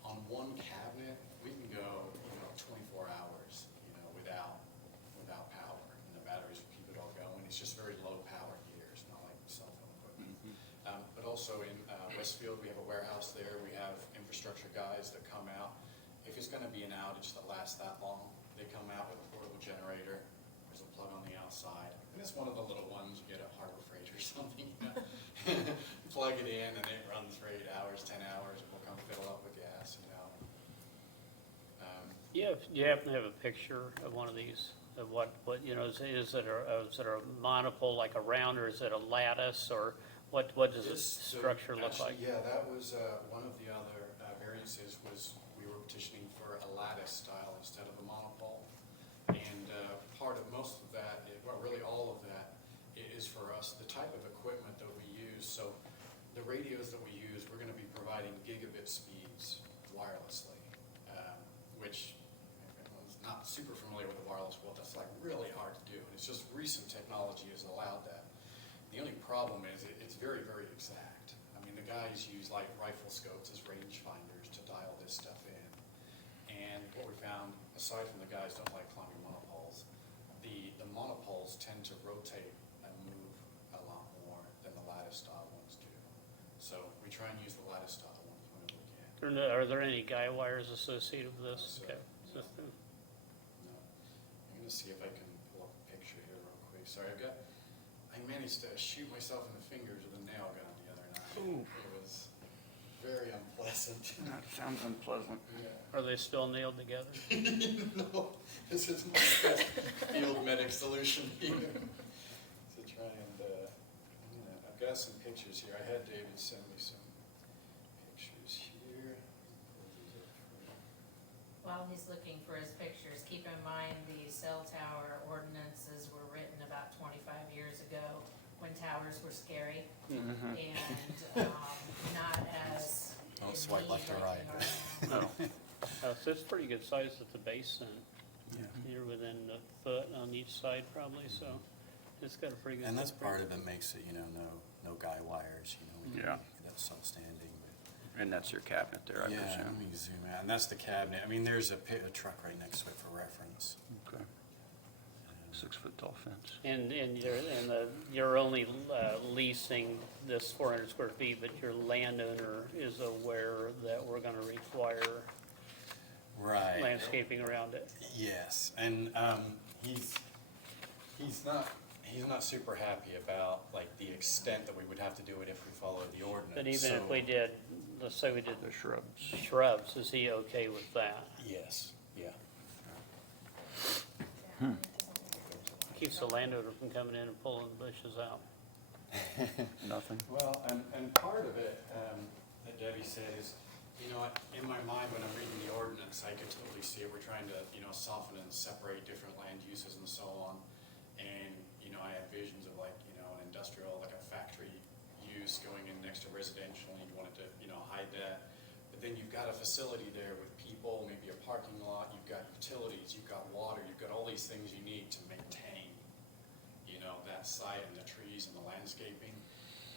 On one cabinet, we can go, 24 hours, without power. And the batteries will keep it all going. It's just very low power gear. It's not like cell phone equipment. But also in Westfield, we have a warehouse there. We have infrastructure guys that come out. If it's gonna be an outage that lasts that long, they come out with a portable generator. There's a plug on the outside, and it's one of the little ones you get at Harbor Freight or something. Plug it in, and it runs for 8 hours, 10 hours, and we'll come fill up with gas. Yeah, do you happen to have a picture of one of these, of what, is it a monopole like a round, or is it a lattice, or what does the structure look like? Yeah, that was one of the other variances was we were petitioning for a lattice style instead of a monopole. And part of most of that, well, really all of that, is for us, the type of equipment that we use. So the radios that we use, we're going to be providing gigabit speeds wirelessly, which, if anyone's not super familiar with the wireless world, that's like really hard to do. And it's just recent technology has allowed that. The only problem is it's very, very exact. I mean, the guys use like rifle scopes as range finders to dial this stuff in. And what we found, aside from the guys don't like climbing monopoles, the monopoles tend to rotate and move a lot more than the lattice style ones do. So we try and use the lattice style ones whenever we can. Are there any guy wires associated with this No, sir. system? No. I'm gonna see if I can pull up a picture here real quick. Sorry, I managed to shoot myself in the fingers with a nail gun the other night. Ooh. It was very unpleasant. That sounds unpleasant. Yeah. Are they still nailed together? No, this is my best field medic solution here. To try and, I've got some pictures here. I had David send me some pictures here. While he's looking for his pictures, keep in mind the cell tower ordinances were written about 25 years ago when towers were scary and not as. Don't in swipe need left or like right. they are now. No. So it's pretty good size at the base, and you're within a foot on each side probably, so it's got a pretty good. And that's footprint. part of it makes it, no guy wires, we Yeah. can get that self-standing. And that's your cabinet there, I Yeah, let presume? me zoom out, and that's the cabinet. I mean, there's a truck right next to it for reference. Okay. 6-foot tall fence. And you're only leasing this 400 square feet, but your landowner is aware that we're gonna require Right. landscaping around it. Yes, and he's not super happy about like the extent that we would have to do it if we followed the ordinance. But even if So- we did, let's say we did The shrubs. shrubs, is he okay with that? Yes, yeah. Keeps the landowner from coming in and pulling the bushes out. Nothing? Well, and part of it, that Debbie said is, in my mind, when I'm reading the ordinance, I could totally see it. We're trying to, soften and separate different land uses and so on. And, I have visions of like, an industrial, like a factory use going in next to residential, and you wanted to, hide that. But then you've got a facility there with people, maybe a parking lot, you've got utilities, you've got water, you've got all these things you need to maintain, that site and the trees and the landscaping.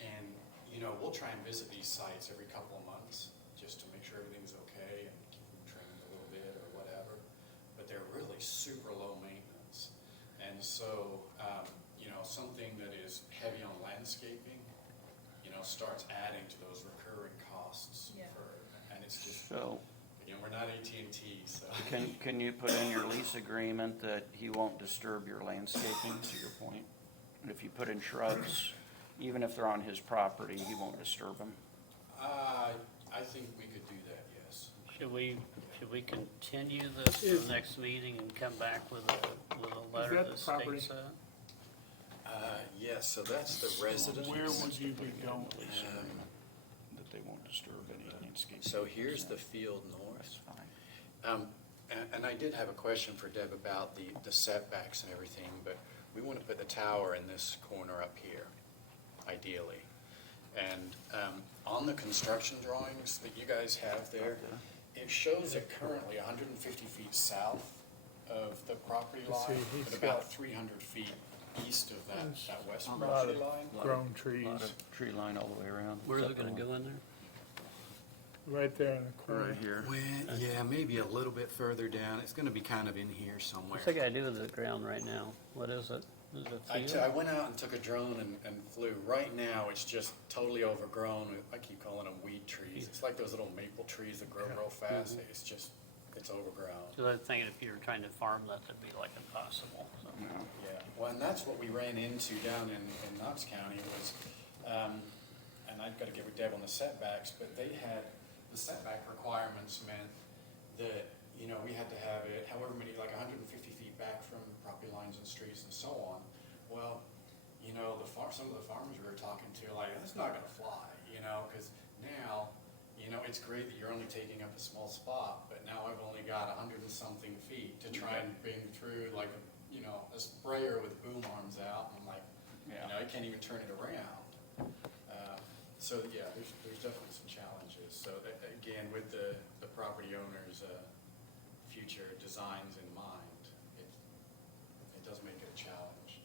And, we'll try and visit these sites every couple of months just to make sure everything's okay and keep them trimmed a little bit or whatever. But they're really super low maintenance. And so, something that is heavy on landscaping, starts adding to those recurring costs. Yeah. And it's just, So, again, we're not AT&T, so. Can you put in your lease agreement that he won't disturb your landscaping, to your point? If you put in shrubs, even if they're on his property, he won't disturb them? I think we could do that, yes. Should we continue this to the next meeting and come back with a letter that that property? states that? Yes, so that's the residence. Where would you be going? That they won't disturb any landscaping? So here's the field north. That's fine. And I did have a question for Deb about the setbacks and everything, but we want to put the tower in this corner up here, ideally. And on the construction drawings that you guys have there, it shows it currently 150 feet south of the property Let's see, line, he's but about got- 300 feet east of that west A lot property of line. grown trees, Lot of tree line all the way around. Where's it gonna go in there? right there in the corner. Right here. Well, yeah, maybe a little bit further down. It's going to be kind of in here somewhere. What's that got to do with the ground right now? What is it? Is it a I field? went out and took a drone and flew. Right now, it's just totally overgrown. I keep calling them weed trees. It's like those little maple trees that grow real fast. It's overgrown. So I'm thinking if you were trying to farm that, that'd be like impossible. So. Yeah, well, and that's what we ran into down in Knox County was, and I've got to get with Deb on the setbacks, but they had, the setback requirements meant that, you know, we had to have it however many, like 150 feet back from property lines and streets and so on. Well, you know, some of the farmers we were talking to, like, that's not gonna fly, you know, because now, you know, it's great that you're only taking up a small spot, but now I've only got 100 and something feet to try and bring through like, you know, a sprayer with boom arms out, and I'm like, you know, I can't even turn it around. So yeah, there's definitely some challenges. So again, with the property owner's future designs in mind, it does make it a challenge.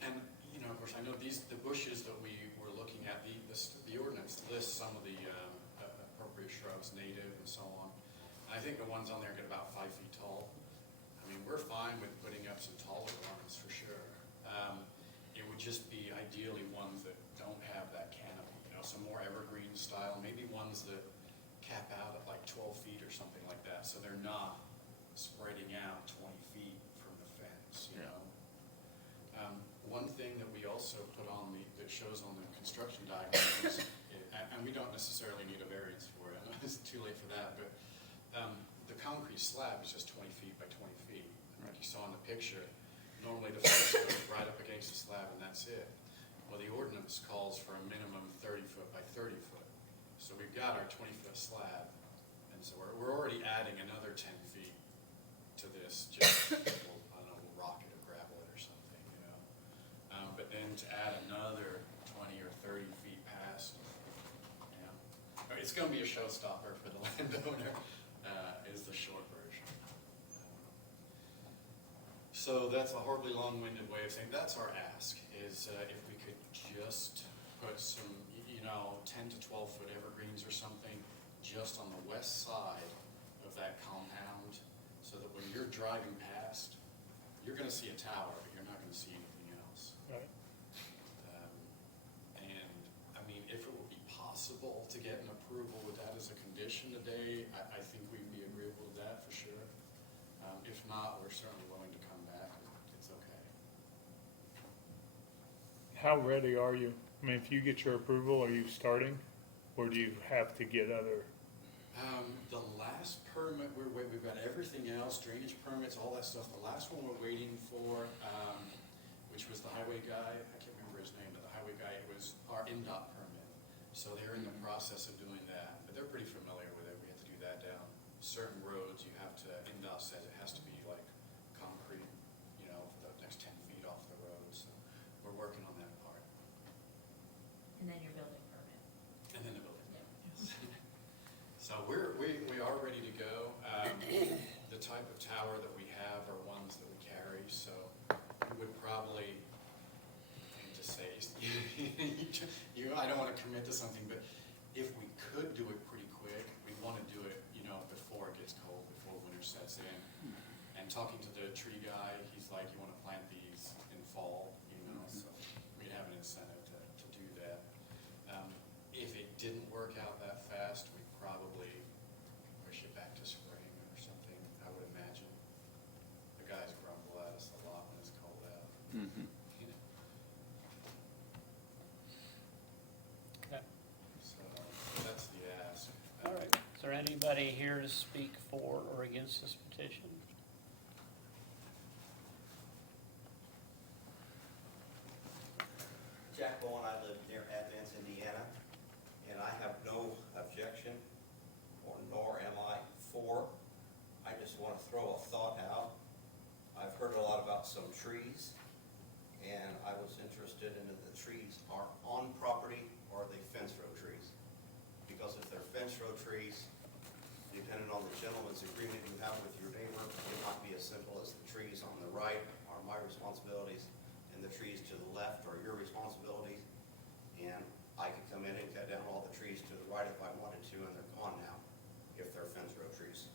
And you know, of course, I know the bushes that we were looking at, the ordinance lists some of the appropriate shrubs, native and so on. I think the ones on there get about 5 feet tall. I mean, we're fine with putting up some taller ones for sure. It would just be ideally ones that don't have that canopy, you know, some more evergreen style, maybe ones that cap out at like 12 feet or something like that, so they're not spreading out 20 feet from the fence, you know. One thing that we also put on that shows on the construction diagrams, and we don't necessarily need a variance for it, I know it's too late for that, but the concrete slab is just 20 feet by 20 feet. Like you saw in the picture, normally the fence goes right up against the slab and that's it. Well, the ordinance calls for a minimum 30 foot by 30 foot. So we've got our 20-foot slab, and so we're already adding another 10 feet to this, just, I don't know, we'll rock it or gravel it or something, you know. But then to add another 20 or 30 feet past, you know, it's gonna be a showstopper for the landowner, is the short version. So that's a horribly long-winded way of saying that's our ask, is if we could just put some, you know, 10 to 12 foot evergreens or something just on the west side of that compound, so that when you're driving past, you're gonna see a tower, but you're not gonna see anything else. Right. And, I mean, if it would be possible to get an approval with that as a condition today, I think we'd be agreeable to that for sure. If not, we're certainly willing to come back, it's okay. How ready are you? I mean, if you get your approval, are you starting? Or do you have to get other? The last permit, we've got everything else, drainage permits, all that stuff. The last one we're waiting for, which was the highway guy, I can't remember his name, but the highway guy, it was our NDOT permit. So they're in the process of doing that, but they're pretty familiar with it. We have to do that down certain roads. You have to, NDOT says it has to be like concrete, you know, for the next 10 feet off the road. So we're working on that part. And then your building permit. And then the building. Yeah. Yes. So we are ready to go. The type of tower that we have are ones that we carry, so we would probably, I hate to say, I don't want to commit to something, but if we could do it pretty quick, we want to do it, you know, before it gets cold, before winter sets in. And talking to the tree guy, he's like, you want to plant these in fall, you know, so we'd have an incentive to do that. If it didn't work out that fast, we'd probably push anybody here to speak for or against this petition? Jack Bowen, I live near Athens, Indiana, and I have no objection, or nor am I for. I just want to throw a thought out. I've heard a lot about some trees, and I was interested in if the trees are on property or are they fence row trees? Because if they're fence row trees, depending on the gentleman's agreement you have with your neighbor, it might be as simple as the trees on the right are my responsibilities, and the trees to the left are your responsibilities. And I could come in and cut down all the trees to the right if I wanted to, and they're gone now, if they're fence row trees.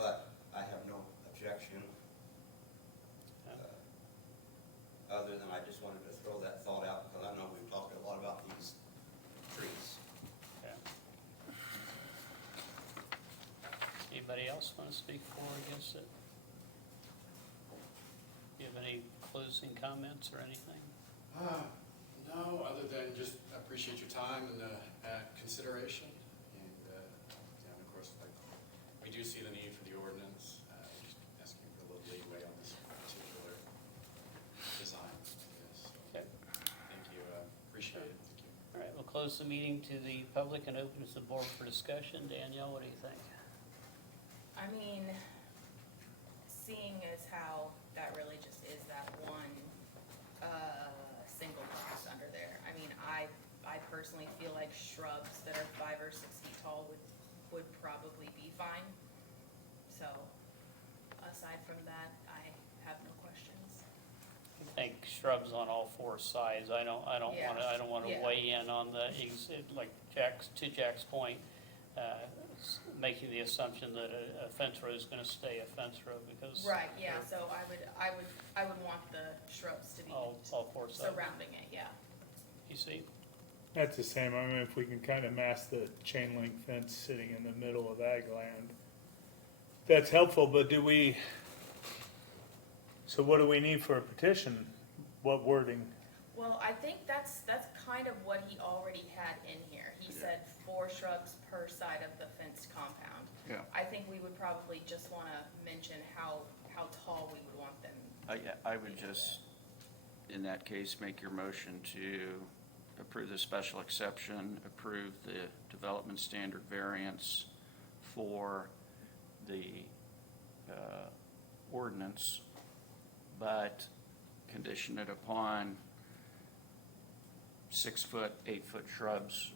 But I have no objection, other than I just wanted to throw that thought out, because I know we've talked a lot about these trees. Okay. Anybody else want to speak for or against it? Do you have any closing comments or anything? No, other than just appreciate your time and consideration. And of course, we do see the need for the ordinance. Just asking for a little leeway on this particular design. Yes. Okay. Thank you. Appreciate it. Thank you. All right, we'll close the meeting to the public and open to the board for discussion. Danielle, what do you think? I mean, seeing as how that really just is that one, single box under there. I mean, I personally feel like shrubs that are 5 or 6 feet tall would probably be fine. So, aside from that, I have no questions. I think shrubs on all four sides. I don't Yeah. want to Yeah. weigh in on the, like Jack's point, making the assumption that a fence row is going to stay a fence row because. Right, yeah, so I would want the shrubs to be All four sides. surrounding it, yeah. You see? That's the same, I mean, if we can kind of mask the chain link fence sitting in the middle of ag land, that's helpful, but so what do we need for a petition? What wording? Well, I think that's kind of what he already had in here. He said 4 shrubs per side of the fenced compound. Yeah. I think we would probably just wanna mention how tall we would want them. I would just, in that case, make your motion to approve the special exception, approve the development standard variance for the ordinance, but condition it upon 6-foot, 8-foot shrubs,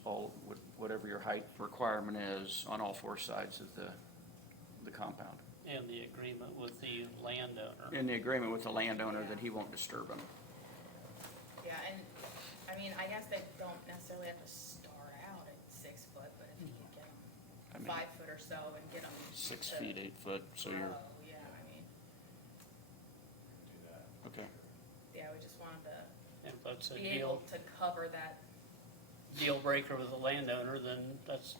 whatever your height requirement is, on all 4 sides of the compound. And the agreement with the landowner. In the agreement with the landowner that he won't disturb them. Yeah, and, I mean, I guess they don't necessarily have to start out at 6 foot, but if you can get I them mean, 5 foot or so and get them. 6 feet, 8 foot, so you're, Yeah, I mean, Do that. okay. yeah, we just wanted to And if that's a be able to cover that. deal breaker with the landowner, then that's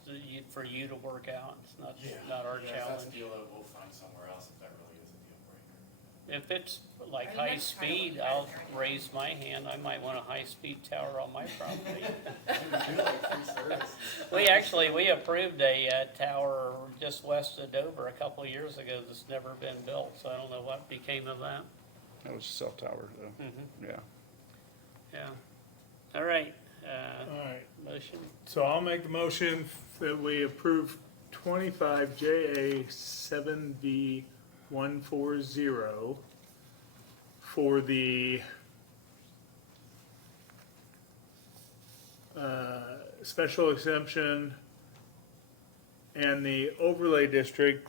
for you to work out. It's not our Yeah, if that's challenge. a deal that we'll find somewhere else if that really is a deal breaker. If it's like I mean, high that's kind of speed, what I'll we're doing. raise my hand. I might want a high-speed tower on my property. We approved a tower just west of Dover a couple of years ago that's never been built, so I don't know what became of that. That was a cell tower, though. Mhm. Yeah. Yeah. All right, All right, motion, so I'll make the motion that we approve 25 JA 7B 140 for the special exemption and the overlay district,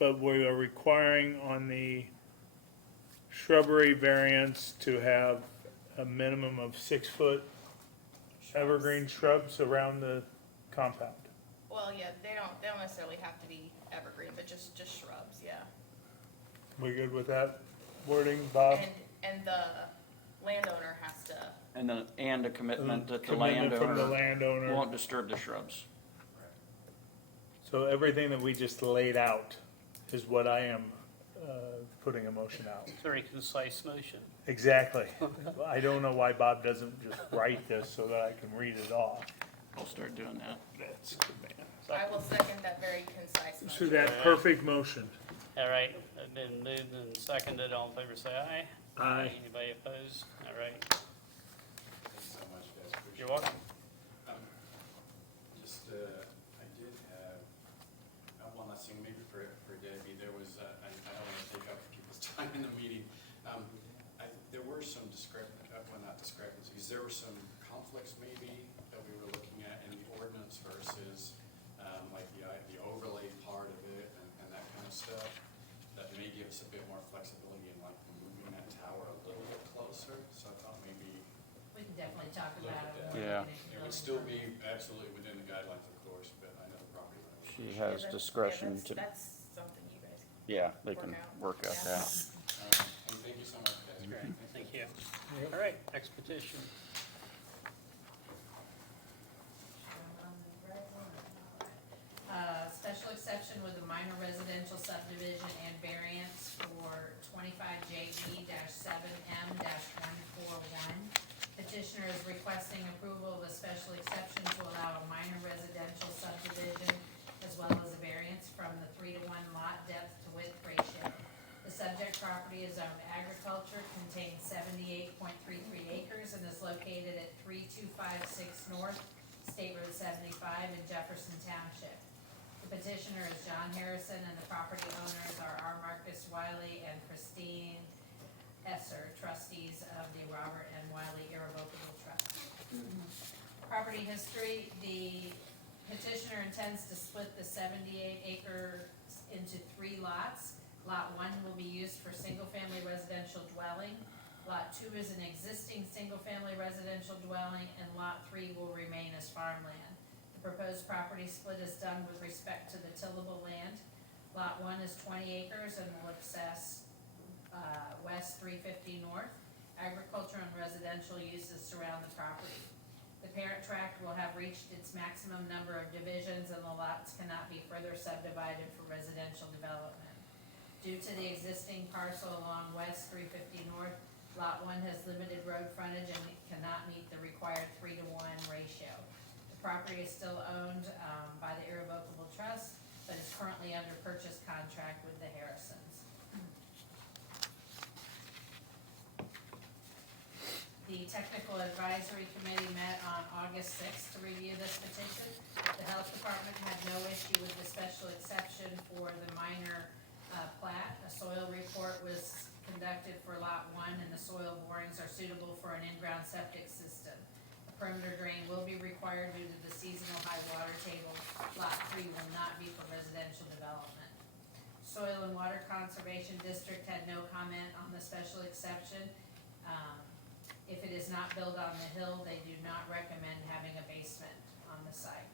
but we are requiring on the shrubbery variance to have a minimum of 6-foot evergreen shrubs around the compound. Well, yeah, they don't necessarily have to be evergreen, but just shrubs, yeah. We good with that wording, Bob? And the landowner has to, And a commitment that the Commitment from the landowner landowner. won't disturb the shrubs. So everything that we just laid out is what I am putting a motion out. very concise motion. Exactly. I don't know why Bob doesn't just write this so that I can read it off. I'll start doing that. That's good, man. I will second that very concise So motion. that perfect motion. All right, and then moved and seconded, all in favor say aye. Aye. Anybody opposed? All right, Thanks so much, guys. Appreciate you're it. welcome. Just, I did have, one last thing, maybe for Debbie, there was, I don't want to take up people's time in the meeting. There were some not discrepancies, there were some conflicts maybe that we were looking at in the ordinance versus, like the overlay part of it and that kind of stuff, that may give us a bit more flexibility in like moving that tower a little bit closer, so I thought maybe We can definitely talk look about at it. that. Yeah. It would still be absolutely within the guidelines, of course, but I know the property owner. She Yeah, has that's- discretion to, That's something you guys yeah, they work can out. work out Yeah. that. And thank you so much, guys. Great. Thank you. All right, next petition. Special exception with a minor residential subdivision and variance for 25JB-7M-141. Petitioner is requesting approval of a special exception to allow a minor residential subdivision as well as a variance from the 3-to-1 lot depth to width ratio. The subject property is owned agriculture, contains 78.33 acres, and is located at 3256 North State Road 75 in Jefferson Township. The petitioner is John Harrison, and the property owners are R. Marcus Wiley and Christine Esser, trustees of the Robert N. Wiley Irrevocable Trust. Property history, the petitioner intends to split the 78 acres into 3 lots. Lot 1 will be used for single-family residential dwelling. Lot 2 is an existing single-family residential dwelling, and Lot 3 will remain as farmland. The proposed property split is done with respect to the tillable land. Lot 1 is 20 acres and will access west 350 north. Agriculture and residential uses surround the property. The parent tract will have reached its maximum number of divisions, and the lots cannot be further subdivided for residential development. Due to the existing parcel along west 350 north, Lot 1 has limited road frontage and cannot meet the required 3-to-1 ratio. The property is still owned by the Irrevocable Trust, but is currently under purchase contract with the Harrisons. The Technical Advisory Committee met on August 6th to review this petition. The Health Department had no issue with the special exception for the minor plat. A soil report was conducted for Lot 1, and the soil borings are suitable for an in-ground septic system. A perimeter drain will be required due to the seasonal high water table. Lot 3 will not be for residential development. Soil and Water Conservation District had no comment on the special exception. If it is not built on the hill, they do not recommend having a basement on the site.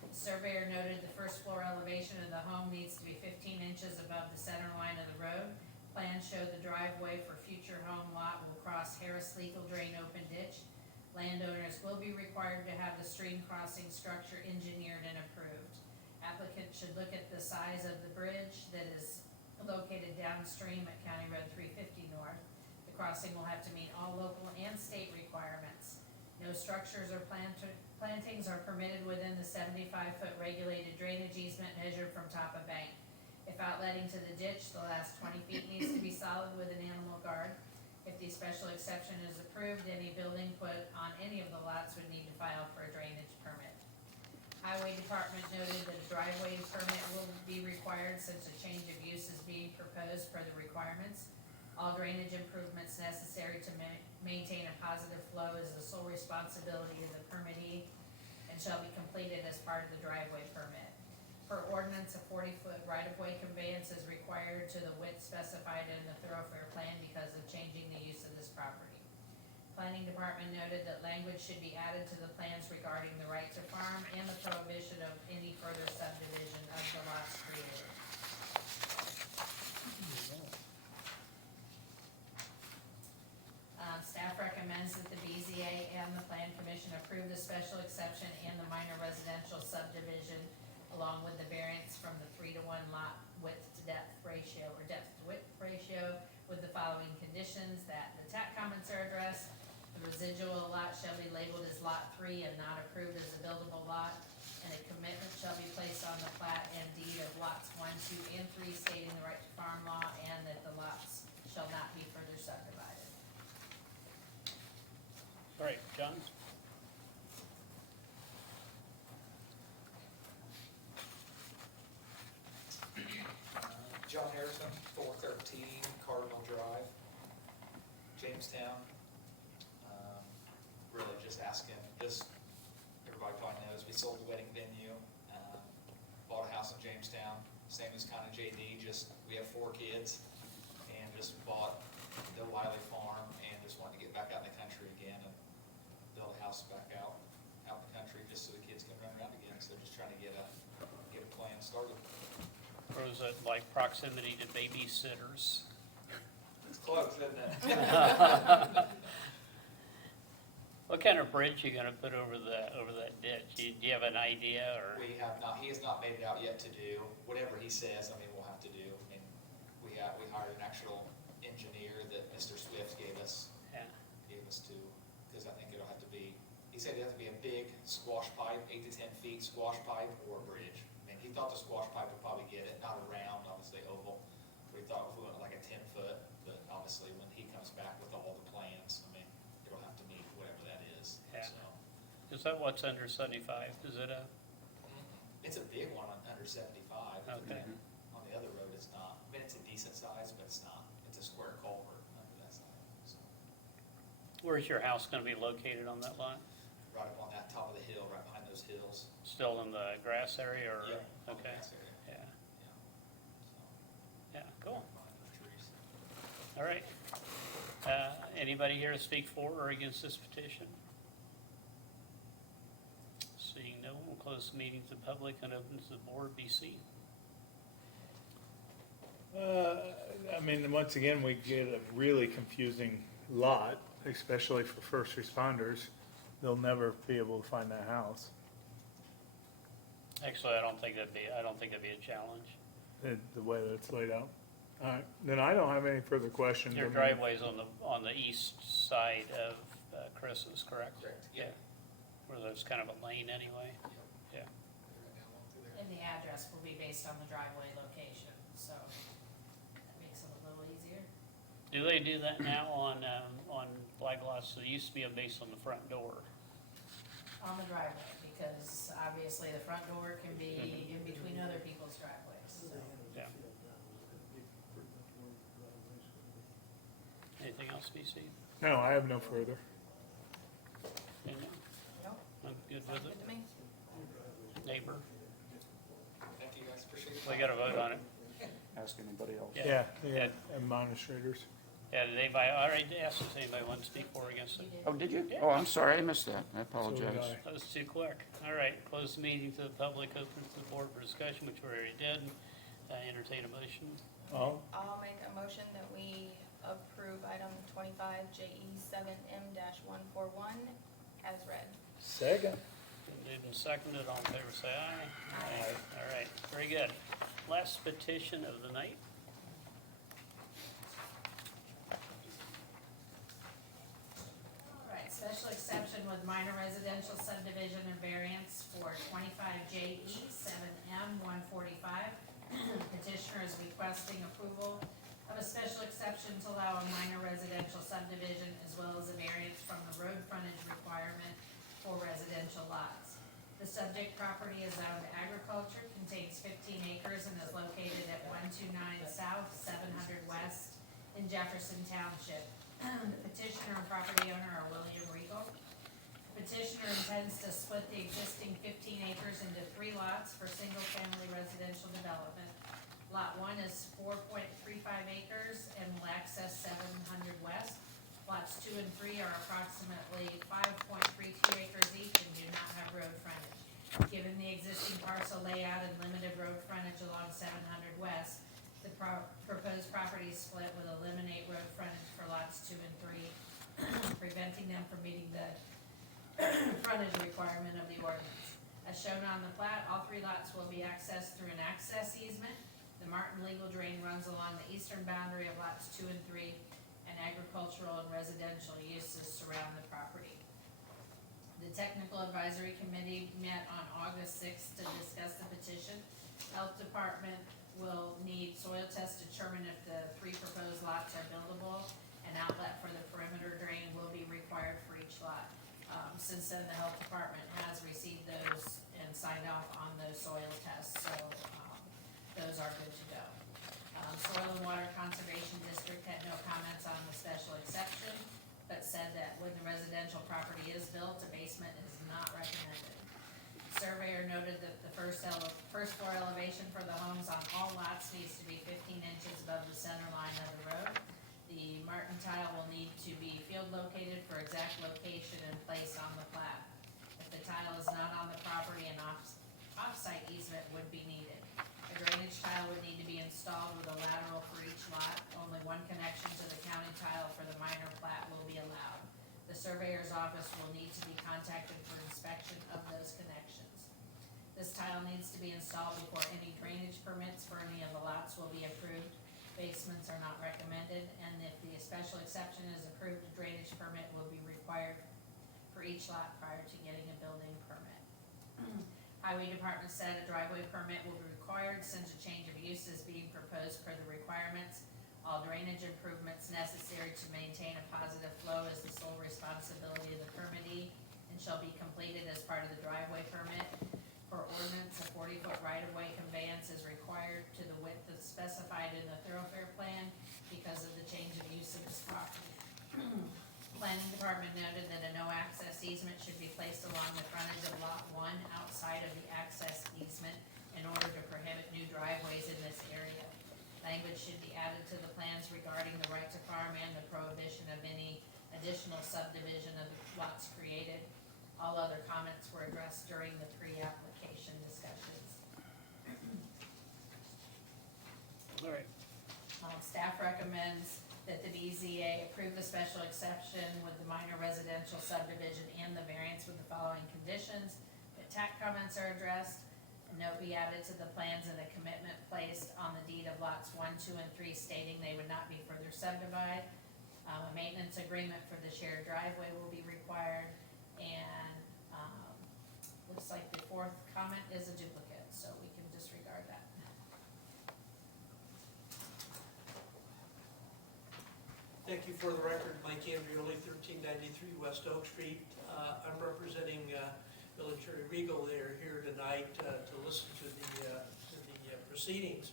The surveyor noted the first floor elevation of the home needs to be 15 inches above the center line of the road. Plans show the driveway for future home lot will cross Harris Legal Drain open ditch. Landowners will be required to have the stream crossing structure engineered and approved. Applicant should look at the size of the bridge that is located downstream at County Road 350 North. The crossing will have to meet all local and state requirements. No structures or plantings are permitted within the 75-foot regulated drainage easement measured from top of bank. If outletting to the ditch, the last 20 feet needs to be solid with an animal guard. If the special exception is approved, any building put on any of the lots would need to file for a drainage permit. Highway Department noted that a driveway permit will be required since a change of use is being proposed per the requirements. All drainage improvements necessary to maintain a positive flow is the sole responsibility of the permittee and shall be completed as part of the driveway permit. Per ordinance, a 40-foot right-of-way conveyance is required to the width specified in the thoroughfare plan because of changing the use of this property. Planning Department noted that language should be added to the plans regarding the right to farm and the prohibition of any further subdivision of the lots created. Staff recommends that the BZA and the Plan Commission approve the special exception and the minor residential subdivision along with the variance from the 3-to-1 lot width to depth ratio or depth to width ratio with the following conditions: that the TAC comments are addressed, the The residual lot shall be labeled as Lot 3 and not approved as a buildable lot, and a commitment shall be placed on the plat and deed of lots 1, 2, and 3 stating the right to farm law, and that the lots shall not be further subdivided. All right, John? John Harrison, 413 Cardinal Drive, Jamestown. Really just asking, just, everybody probably knows, we sold the wedding venue, bought a house in Jamestown, same as kind of JD, just, we have 4 kids, and just bought the Wiley farm, and just wanted to get back out in the country again and build a house back out in the country, just so the kids can run around again, so just trying to get a plan started. Or is it like proximity to babysitters? It's close, isn't it? What kind of bridge you gonna put over that ditch? Do you have an idea, or? We have not, he has not made it out yet to do, whatever he says, I mean, we'll have to do. I mean, we hired an actual engineer that Mr. Swift gave us Yeah. to, because I think it'll have to be, he said it'd have to be a big squash pipe, 8 to 10 feet squash pipe or a bridge. I mean, he thought the squash pipe would probably get it, not a round, obviously oval. We thought if we went like a 10-foot, but obviously when he comes back with all the plans, I mean, it'll have to meet whatever that is, Yeah. so. Is that what's under 75? Is it a, It's a big one under 75. Okay. On the other road, it's not. I mean, it's a decent size, but it's not. It's a square culvert under that side. So, where's your house gonna be located on that lot? right up on that top of the hill, right behind those hills. Still in the grass area, or? Yeah, on the Okay, grass area. yeah, Yeah. yeah, cool. Behind those trees. All right. Anybody here to speak for or against this petition? Seeing no one, we'll close the meeting to the public and open to the board. BC. I mean, once again, we get a really confusing lot, especially for first responders. They'll never be able to find that house. Actually, I don't think that'd be a challenge. The way that it's laid out. All right, then I don't have any further questions. Your I mean, driveway's on the east side of Chris's, correct? Correct. Yeah. Where there's kind of a lane anyway. Yeah. Right down along through there. And the address will be based on the driveway location, so that makes it a little easier. Do they do that now on flag lots? It used to be based on the front door. On the driveway, because obviously the front door can be in between other people's driveways, so. Yeah. Anything else, BC? No, I have no further. Anything? No, I'm good sounds with good it. to me. Neighbor? Thank you guys, appreciate it. We gotta vote on it. Ask anybody else. Yeah. Yeah, administrators. Yeah, did anybody, I already asked if anybody wants to speak for or against it. Oh, did you? Yeah. Oh, I'm sorry, I missed that. I So apologize. did I. That was too quick. All right, close the meeting to the public, open to the board for discussion, which we already did. Entertain a motion. Oh, I'll make a motion that we approve item 25 JE7M-141 as read. second. Been moved and seconded, all in favor say aye. Aye. All right, very good. Last petition of the night. All right, special exception with minor residential subdivision and variance for 25 JE 7M 145. Petitioner is requesting approval of a special exception to allow a minor residential subdivision as well as a variance from the road frontage requirement for residential lots. The subject property is zoned agriculture, contains 15 acres, and is located at 129 South, 700 West in Jefferson Township. The petitioner and property owner are William Regal. Petitioner intends to split the existing 15 acres into 3 lots for single-family residential development. Lot 1 is 4.35 acres and will access 700 West. Lots 2 and 3 are approximately 5.32 acres each and do not have road frontage. Given the existing parcel layout and limited road frontage along 700 West, the proposed property split will eliminate road frontage for lots 2 and 3, preventing them from meeting the frontage requirement of the ordinance. As shown on the plat, all 3 lots will be accessed through an access easement. The Martin legal drain runs along the eastern boundary of lots 2 and 3 and agricultural and residential uses surround the property. The Technical Advisory Committee met on August 6th to discuss the petition. Health Department will need soil tests to determine if the 3 proposed lots are buildable. An outlet for the perimeter drain will be required for each lot. Since then, the Health Department has received those and signed off on those soil tests, so those are good to go. Soil and Water Conservation District had no comments on the special exception, but said that when the residential property is built, a basement is not recommended. Surveyor noted that the first floor elevation for the homes on all lots needs to be 15 inches above the center line of the road. The Martin tile will need to be field located for exact location and placed on the plat. If the tile is not on the property, an off-site easement would be needed. A drainage tile would need to be installed with a lateral for each lot. Only one connection to the county tile for the minor plat will be allowed. The surveyor's office will need to be contacted for inspection of those connections. This tile needs to be installed before any drainage permits for any of the lots will be approved. Basements are not recommended, and if the special exception is approved, a drainage permit will be required for each lot prior to getting a building permit. Highway Department said a driveway permit will be required since a change of use is being proposed per the requirements. All drainage improvements necessary to maintain a positive flow is the sole responsibility of the permittee and shall be completed as part of the driveway permit. For ordinance, a 40-foot right-of-way conveyance is required to the width that's specified in the thoroughfare plan because of the change of use of this property. Planning Department noted that a no-access easement should be placed along the frontage of Lot 1 outside of the access easement in order to prohibit new driveways in this area. Language should be added to the plans regarding the right to farm and the prohibition of any additional subdivision of the lots created. All other comments were addressed during the pre-application discussions. All right. Staff recommends that the BZA approve the special exception with the minor residential subdivision and the variance with the following conditions. That TAC comments are addressed, a note be added to the plans and a commitment placed on the deed of lots 1, 2, and 3 stating they would not be further subdivided. A maintenance agreement for the shared driveway will be required, and looks like the 4th comment is a duplicate, so we can disregard that. Thank you. For the record, Mike Andrioli, 1393 West Oak Street. I'm representing Military Regal. They're here tonight to listen to the proceedings.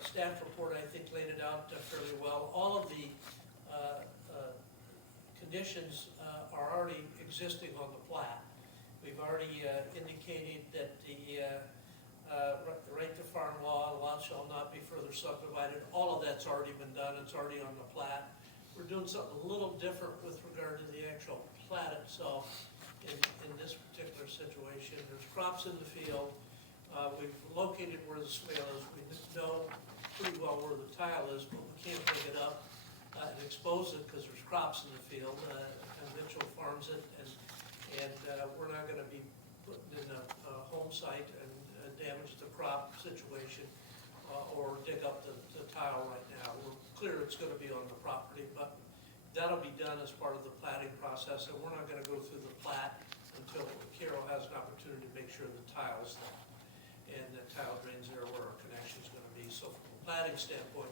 Staff report, I think, laid it out fairly well. All of the conditions are already existing on the plat. We've already indicated that the right to farm law, lots shall not be further subdivided. All of that's already been done. It's already on the plat. We're doing something a little different with regard to the actual plat itself in this particular situation. There's crops in the field. We've located where the swale is. We know pretty well where the tile is, but we can't pick it up and expose it because there's crops in the field. And Mitchell farms it, and we're not going to be putting in a home site and damage the crop situation or dig up the tile right now. We're clear it's going to be on the property, but that'll be done as part of the platting process, and we're not going to go through the plat until Carol has an opportunity to make sure the tile's there and the tile drains there where our connection's going to be. So from a platting standpoint,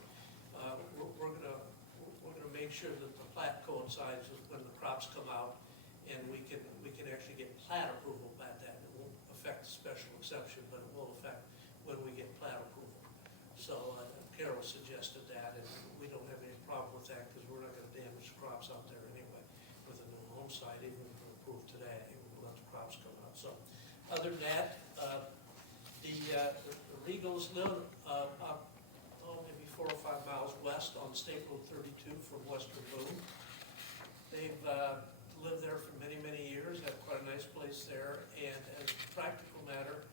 we're going to make sure that the plat coincides with when the crops come out, and we can actually get plat approval at that. It won't affect the special exception, but it will affect when we get plat approval. So Carol suggested that, and we don't have any problem with that because we're not going to damage the crops out there anyway with a new home site, even if we're approved today. We'll let the crops come out. So other than that, the Regals live about maybe 4 or 5 miles west on State Road 32 from western Boone. They've lived there for many, many years, have quite a nice place there, and as a practical matter,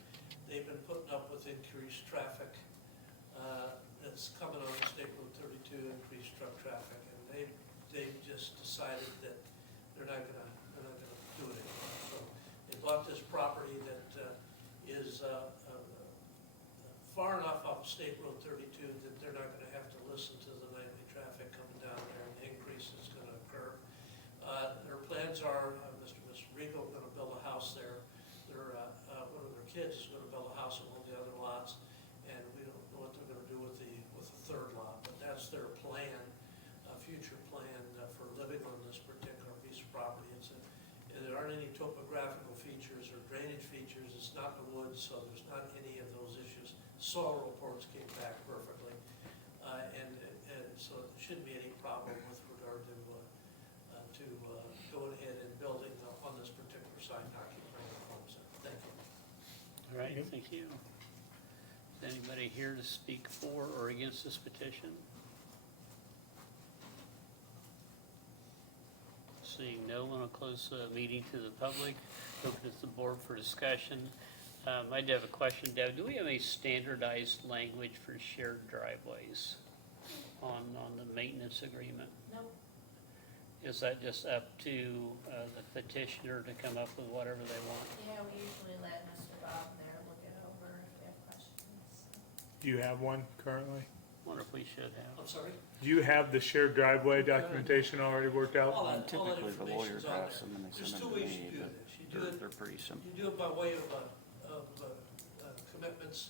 they've been putting up with increased traffic that's coming on State Road 32, increased truck traffic, and they've just decided that they're not gonna do it anymore. So they bought this property that is far enough off State Road 32 that they're not gonna have to listen to the nightly traffic coming down plans are, Mr. and Mrs. Rico are gonna build a house there. One of their kids is gonna build a house on one of the other lots, and we don't know what they're gonna do with the third lot, but that's their plan, future plan for living on this particular piece of property. There aren't any topographical features or drainage features, it's not in the woods, so there's not any of those issues. Soil reports came back perfectly, and so it shouldn't be any problem with regard to going ahead and building on this particular site, not keeping any homes there. Thank you. All right, thank you. Is anybody here to speak for or against this petition? Seeing no one, will close the meeting to the public. Open it to the board for discussion. I do have a question, Deb. Do we have a standardized language for shared driveways on the maintenance agreement? No, Is that just up to the petitioner to come up with whatever they want? yeah, we usually let Mr. Bob there look it over if we have questions. Do you have one currently? Wonder if we should have. I'm sorry? Do you have the shared driveway documentation already worked out? All that Typically, the lawyer information's on drafts there. them and they There's send two them to ways you me, do but this. You do it they're pretty simple. You do it by way of commitments,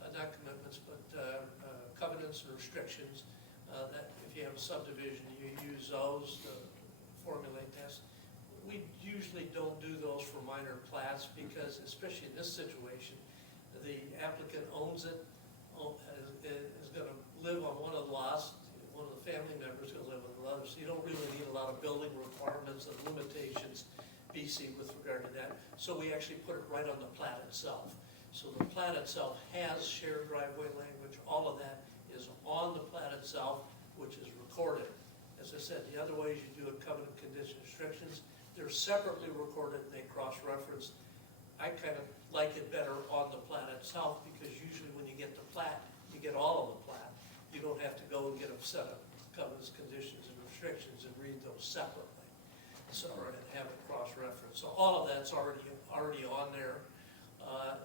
not commitments, but covenants and restrictions, that if you have a subdivision, you use those to formulate this. We usually don't do those for minor plats because, especially in this situation, the applicant owns it, is gonna live on one of the lots, one of the family members is gonna live on the other, so you don't really need a lot of building requirements and limitations, BC, with regard to that. So we actually put it right on the plat itself. So the plat itself has shared driveway language, all of that is on the plat itself, which is recorded. As I said, the other ways you do it, covenant condition restrictions, they're separately recorded and they cross-reference. I kind of like it better on the plat itself because usually when you get the plat, you get all of the plat. You don't have to go and get a set of covenants, conditions, and restrictions and read those separately. So, and have it cross-referenced. So all of that's already on there.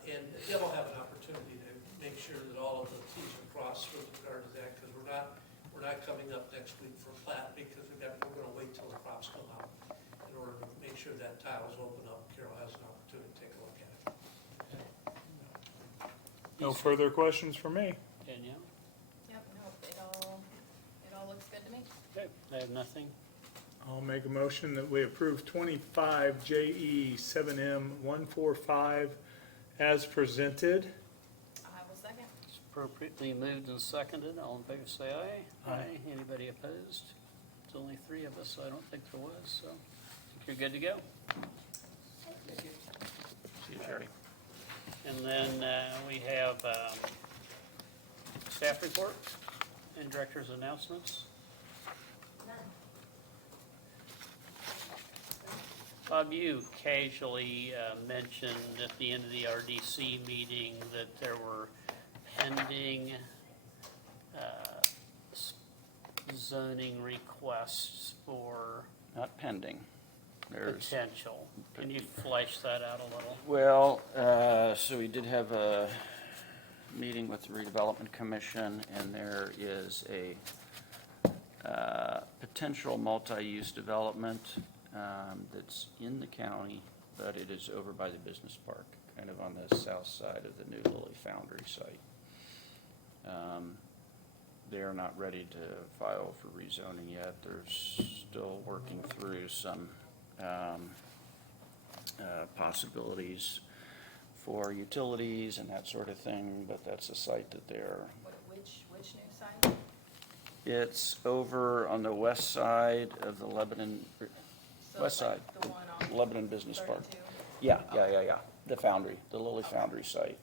And they'll have an opportunity to make sure that all of the T's are crossed with regard to that, because we're not coming up next week for plat, because we're gonna wait till the crops come out in order to make sure that tile's open up. Carol has an opportunity to take a look at it. No further questions for me. Danielle? Yep, no, it all looks good to me. Okay, I have nothing. I'll make a motion that we approve 25 JE 7M 145 as presented. I will second. It's appropriately moved and seconded. All in favor say aye. Aye. Anybody opposed? It's only three of us, so I don't think there was, so I think you're good to go. See you, Jerry. And then we have staff report and director's announcements. None. Bob, you casually mentioned at the end of the RDC meeting that there were pending zoning requests for Not pending. There's, potential. Can you flesh that out a little? well, so we did have a meeting with the redevelopment commission, and there is a potential multi-use development that's in the county, but it is over by the business park, kind of on the south side of the new Lilly Foundry site. They are not ready to file for rezoning yet. They're still working through some possibilities for utilities and that sort of thing, but that's a site that they're, Which new site? it's over on the west side of the Lebanon, So west it's like side, the one on Lebanon Business Park. 32? Yeah, the foundry, the Lilly Foundry site.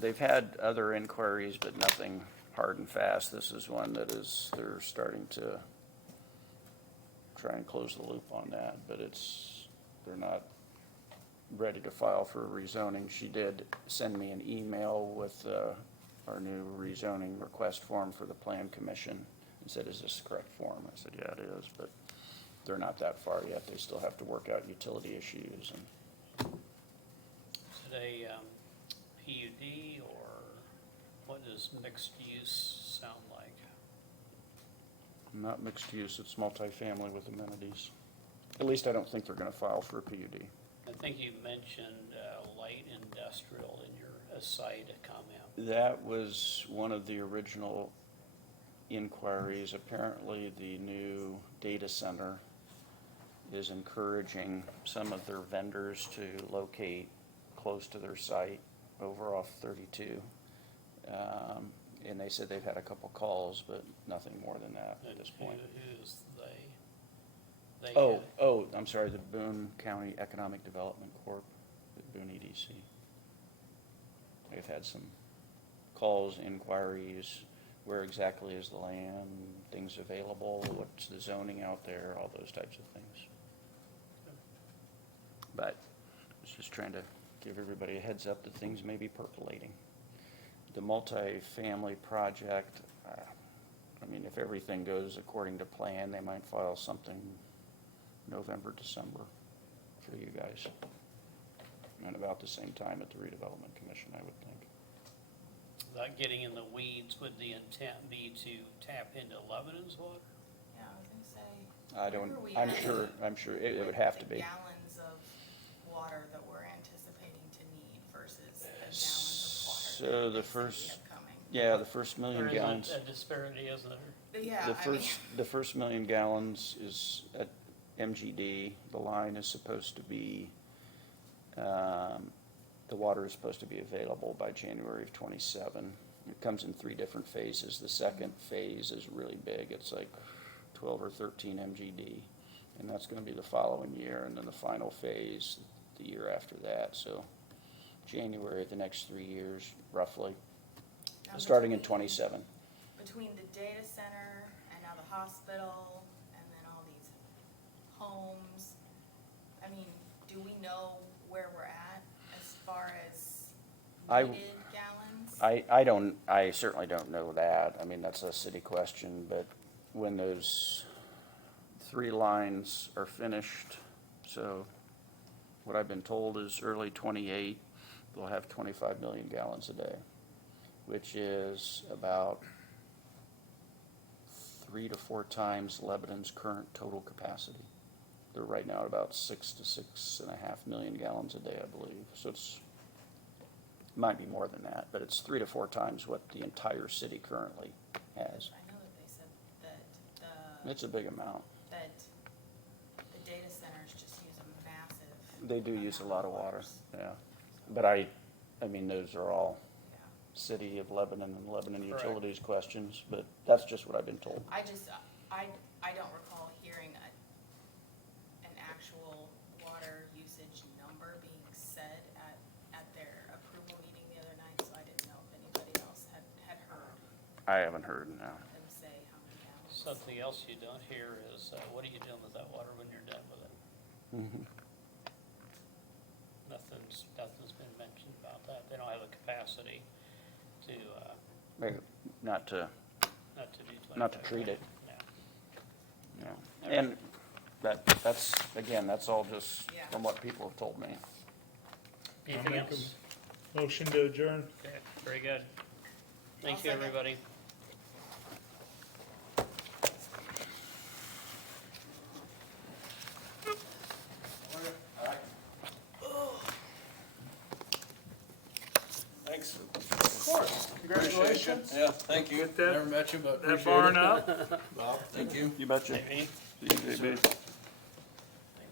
They've had other inquiries, but nothing hard and fast. This is one that is, they're starting to try and close the loop on that, but they're not ready to file for rezoning. She did send me an email with our new rezoning request form for the plan commission and said, is this the correct form? I said, yeah, it is, but they're not that far yet. They still have to work out utility issues. And Is it a PUD or what does mixed use sound like? not mixed use, it's multifamily with amenities. At least I don't think they're gonna file for a PUD. I think you mentioned light industrial in your aside comment. That was one of the original inquiries. Apparently, the new data center is encouraging some of their vendors to locate close to their site over off 32. And they said they've had a couple calls, but nothing more than that at this point. Who's they? Oh, I'm sorry, the Boone County Economic Development Corp., the Boone EDC. They've had some calls, inquiries, where exactly is the land, things available, what's the zoning out there, all those types of things. But I was just trying to give everybody a heads up that things may be percolating. The multifamily project, I mean, if everything goes according to plan, they might file something November, December for you guys. And about the same time at the redevelopment commission, I would think. Without getting in the weeds, would the intent be to tap into Lebanon's water? Yeah, I was gonna say. I don't, remember we I'm had sure it would have to the be. gallons of water that we're anticipating to need versus the gallons of water So that the they said we first, have coming. yeah, the first million There gallons. is a disparity, isn't there? But yeah, The first million gallons is at MGD. The line is supposed to be, the water is supposed to be available by January of '27. It comes in 3 different phases. The second phase is really big. It's like 12 or 13 MGD. And that's gonna be the following year, and then the final phase the year after that. So January of the next 3 years, roughly, now starting in between- '27. Between the data center and now the hospital and then all these homes, I mean, do we know where we're at as far as I- needed gallons? I certainly don't know that. I mean, that's a city question, but when those 3 lines are finished, so what I've been told is early '28, they'll have 25 million gallons a day, which is about 3 to 4 times Lebanon's current total capacity. They're right now at about 6 to 6.5 million gallons a day, I believe. So it's, might be more than that, but it's 3 to 4 times what the entire city currently has. I know that they said that It's a big amount. that the data centers just use a massive. They do use a amount lot of water, waters. yeah. But I mean, those are all Yeah. city of Lebanon and Lebanon Correct. utilities questions, but that's just what I've been told. I just, I don't recall hearing an actual water usage number being said at their approval meeting the other night, so I didn't know if anybody else had heard I haven't heard, no. them say how many gallons. Something else you don't hear is, what are you doing with that water when you're done with it? Mhm. Nothing's been mentioned about that. They don't have the capacity to, Maybe not to, not to do 25. not to treat it, Yeah. yeah. And that's, again, that's all just Yeah. from what people have told me. Anything I'll make else? Motion to adjourn. Okay, very good. Thank I'll you, second. everybody. Thanks. Of course. Congratulations. Yeah, thank you. Get that- Never met you, but That appreciate barn it. up. Bob, thank you. You betcha. Maybe. See you, JB.